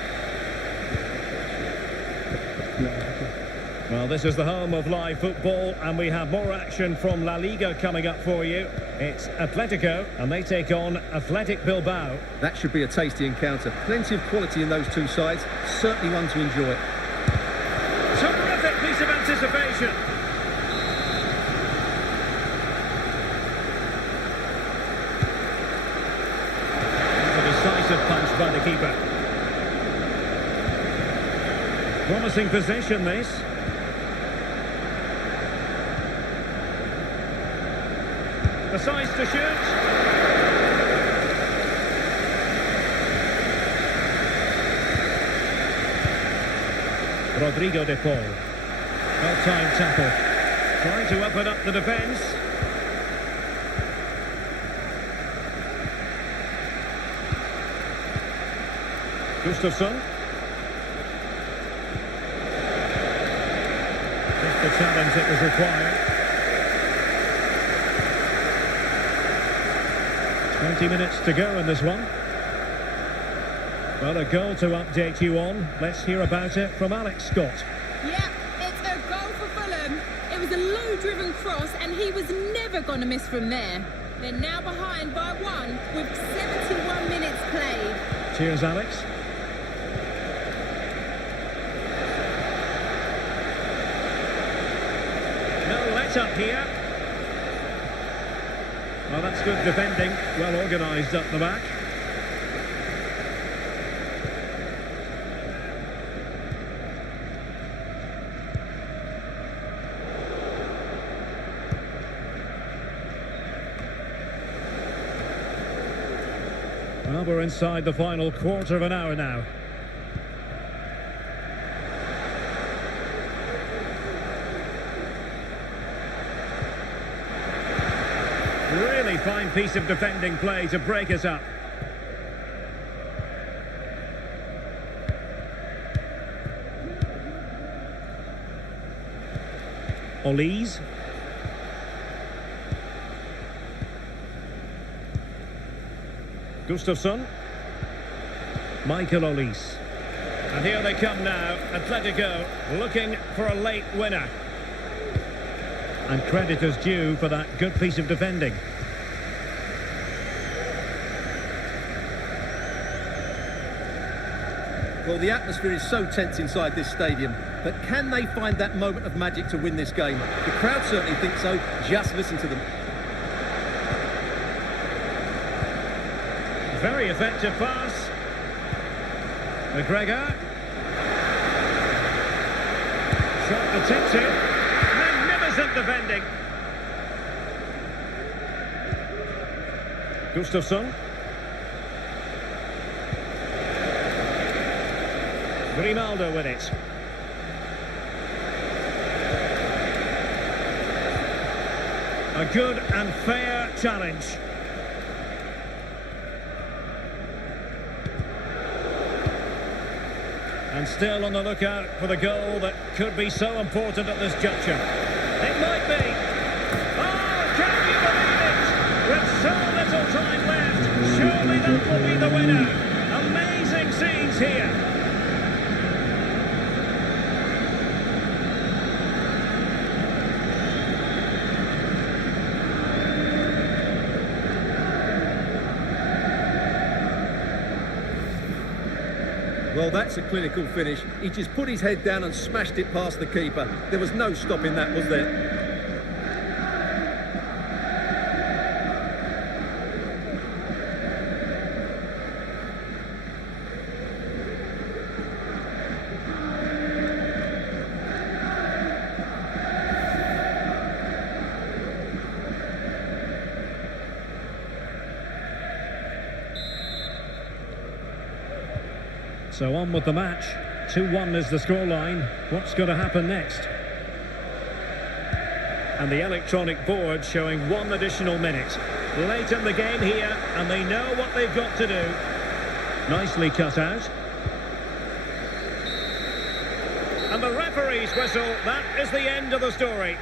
Well, this is the home of live football, and we have more action from La Liga coming up for you. It's Atletico, and they take on Athletic Bilbao. That should be a tasty encounter. Plenty of quality in those two sides. Certainly one to enjoy. Terrific piece of anticipation. That's a decisive punch by the keeper. Promising possession, this. Decides to shoot. Rodrigo de Paul. Well-timed tackle. Trying to open up the defence. Gustafsson. Just the challenge that was required. 20 minutes to go in this one. Well, a goal to update you on. Let's hear about it from Alex Scott. Yeah, it's a goal for Fulham. It was a low-driven cross, and he was never going to miss from there. They're now behind by 1 with 71 minutes played. Cheers, Alex. No let-up here. Well, that's good defending. Well organised up the back. Well, we're inside the final quarter of an hour now. Really fine piece of defending play to break us up. Olise. Gustafsson. Michael Olise. And here they come now, Atletico looking for a late winner. And credit is due for that good piece of defending. Well, the atmosphere is so tense inside this stadium, but can they find that moment of magic to win this game? The crowd certainly think so. Just listen to them. Very effective pass. McGregor. Shot attempted. Magnificent defending. Gustafsson. Grimaldo with it. A good and fair challenge. And still on the lookout for the goal that could be so important at this juncture. It might be. Oh, can you believe it? With so little time left, surely that will be the winner. Amazing scenes here. Well, that's a clinical finish. He just put his head down and smashed it past the keeper. There was no stopping that, was there? So on with the match. 2-1 is the scoreline. What's going to happen next? And the electronic board showing 1 additional minute. Late in the game here, and they know what they've got to do. Nicely cut out. And the referee's whistle, that is the end of the story.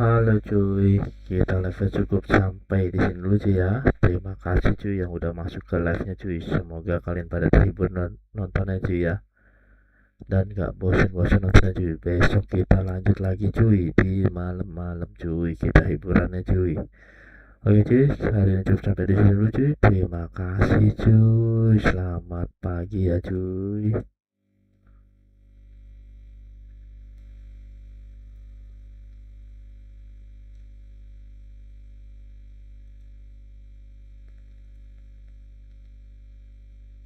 Halo cuy, kita live cukup sampai di sini dulu cuy ya. Terima kasih cuy yang udah masuk ke live-nya cuy. Semoga kalian pada terhibur nontonnya cuy ya. Dan gak bosan-bosan nontonnya cuy. Besok kita lanjut lagi cuy di malam-malam cuy. Kita hiburannya cuy. Oke cuy, hari ini cukup sampai di sini dulu cuy. Terima kasih cuy. Selamat pagi ya cuy.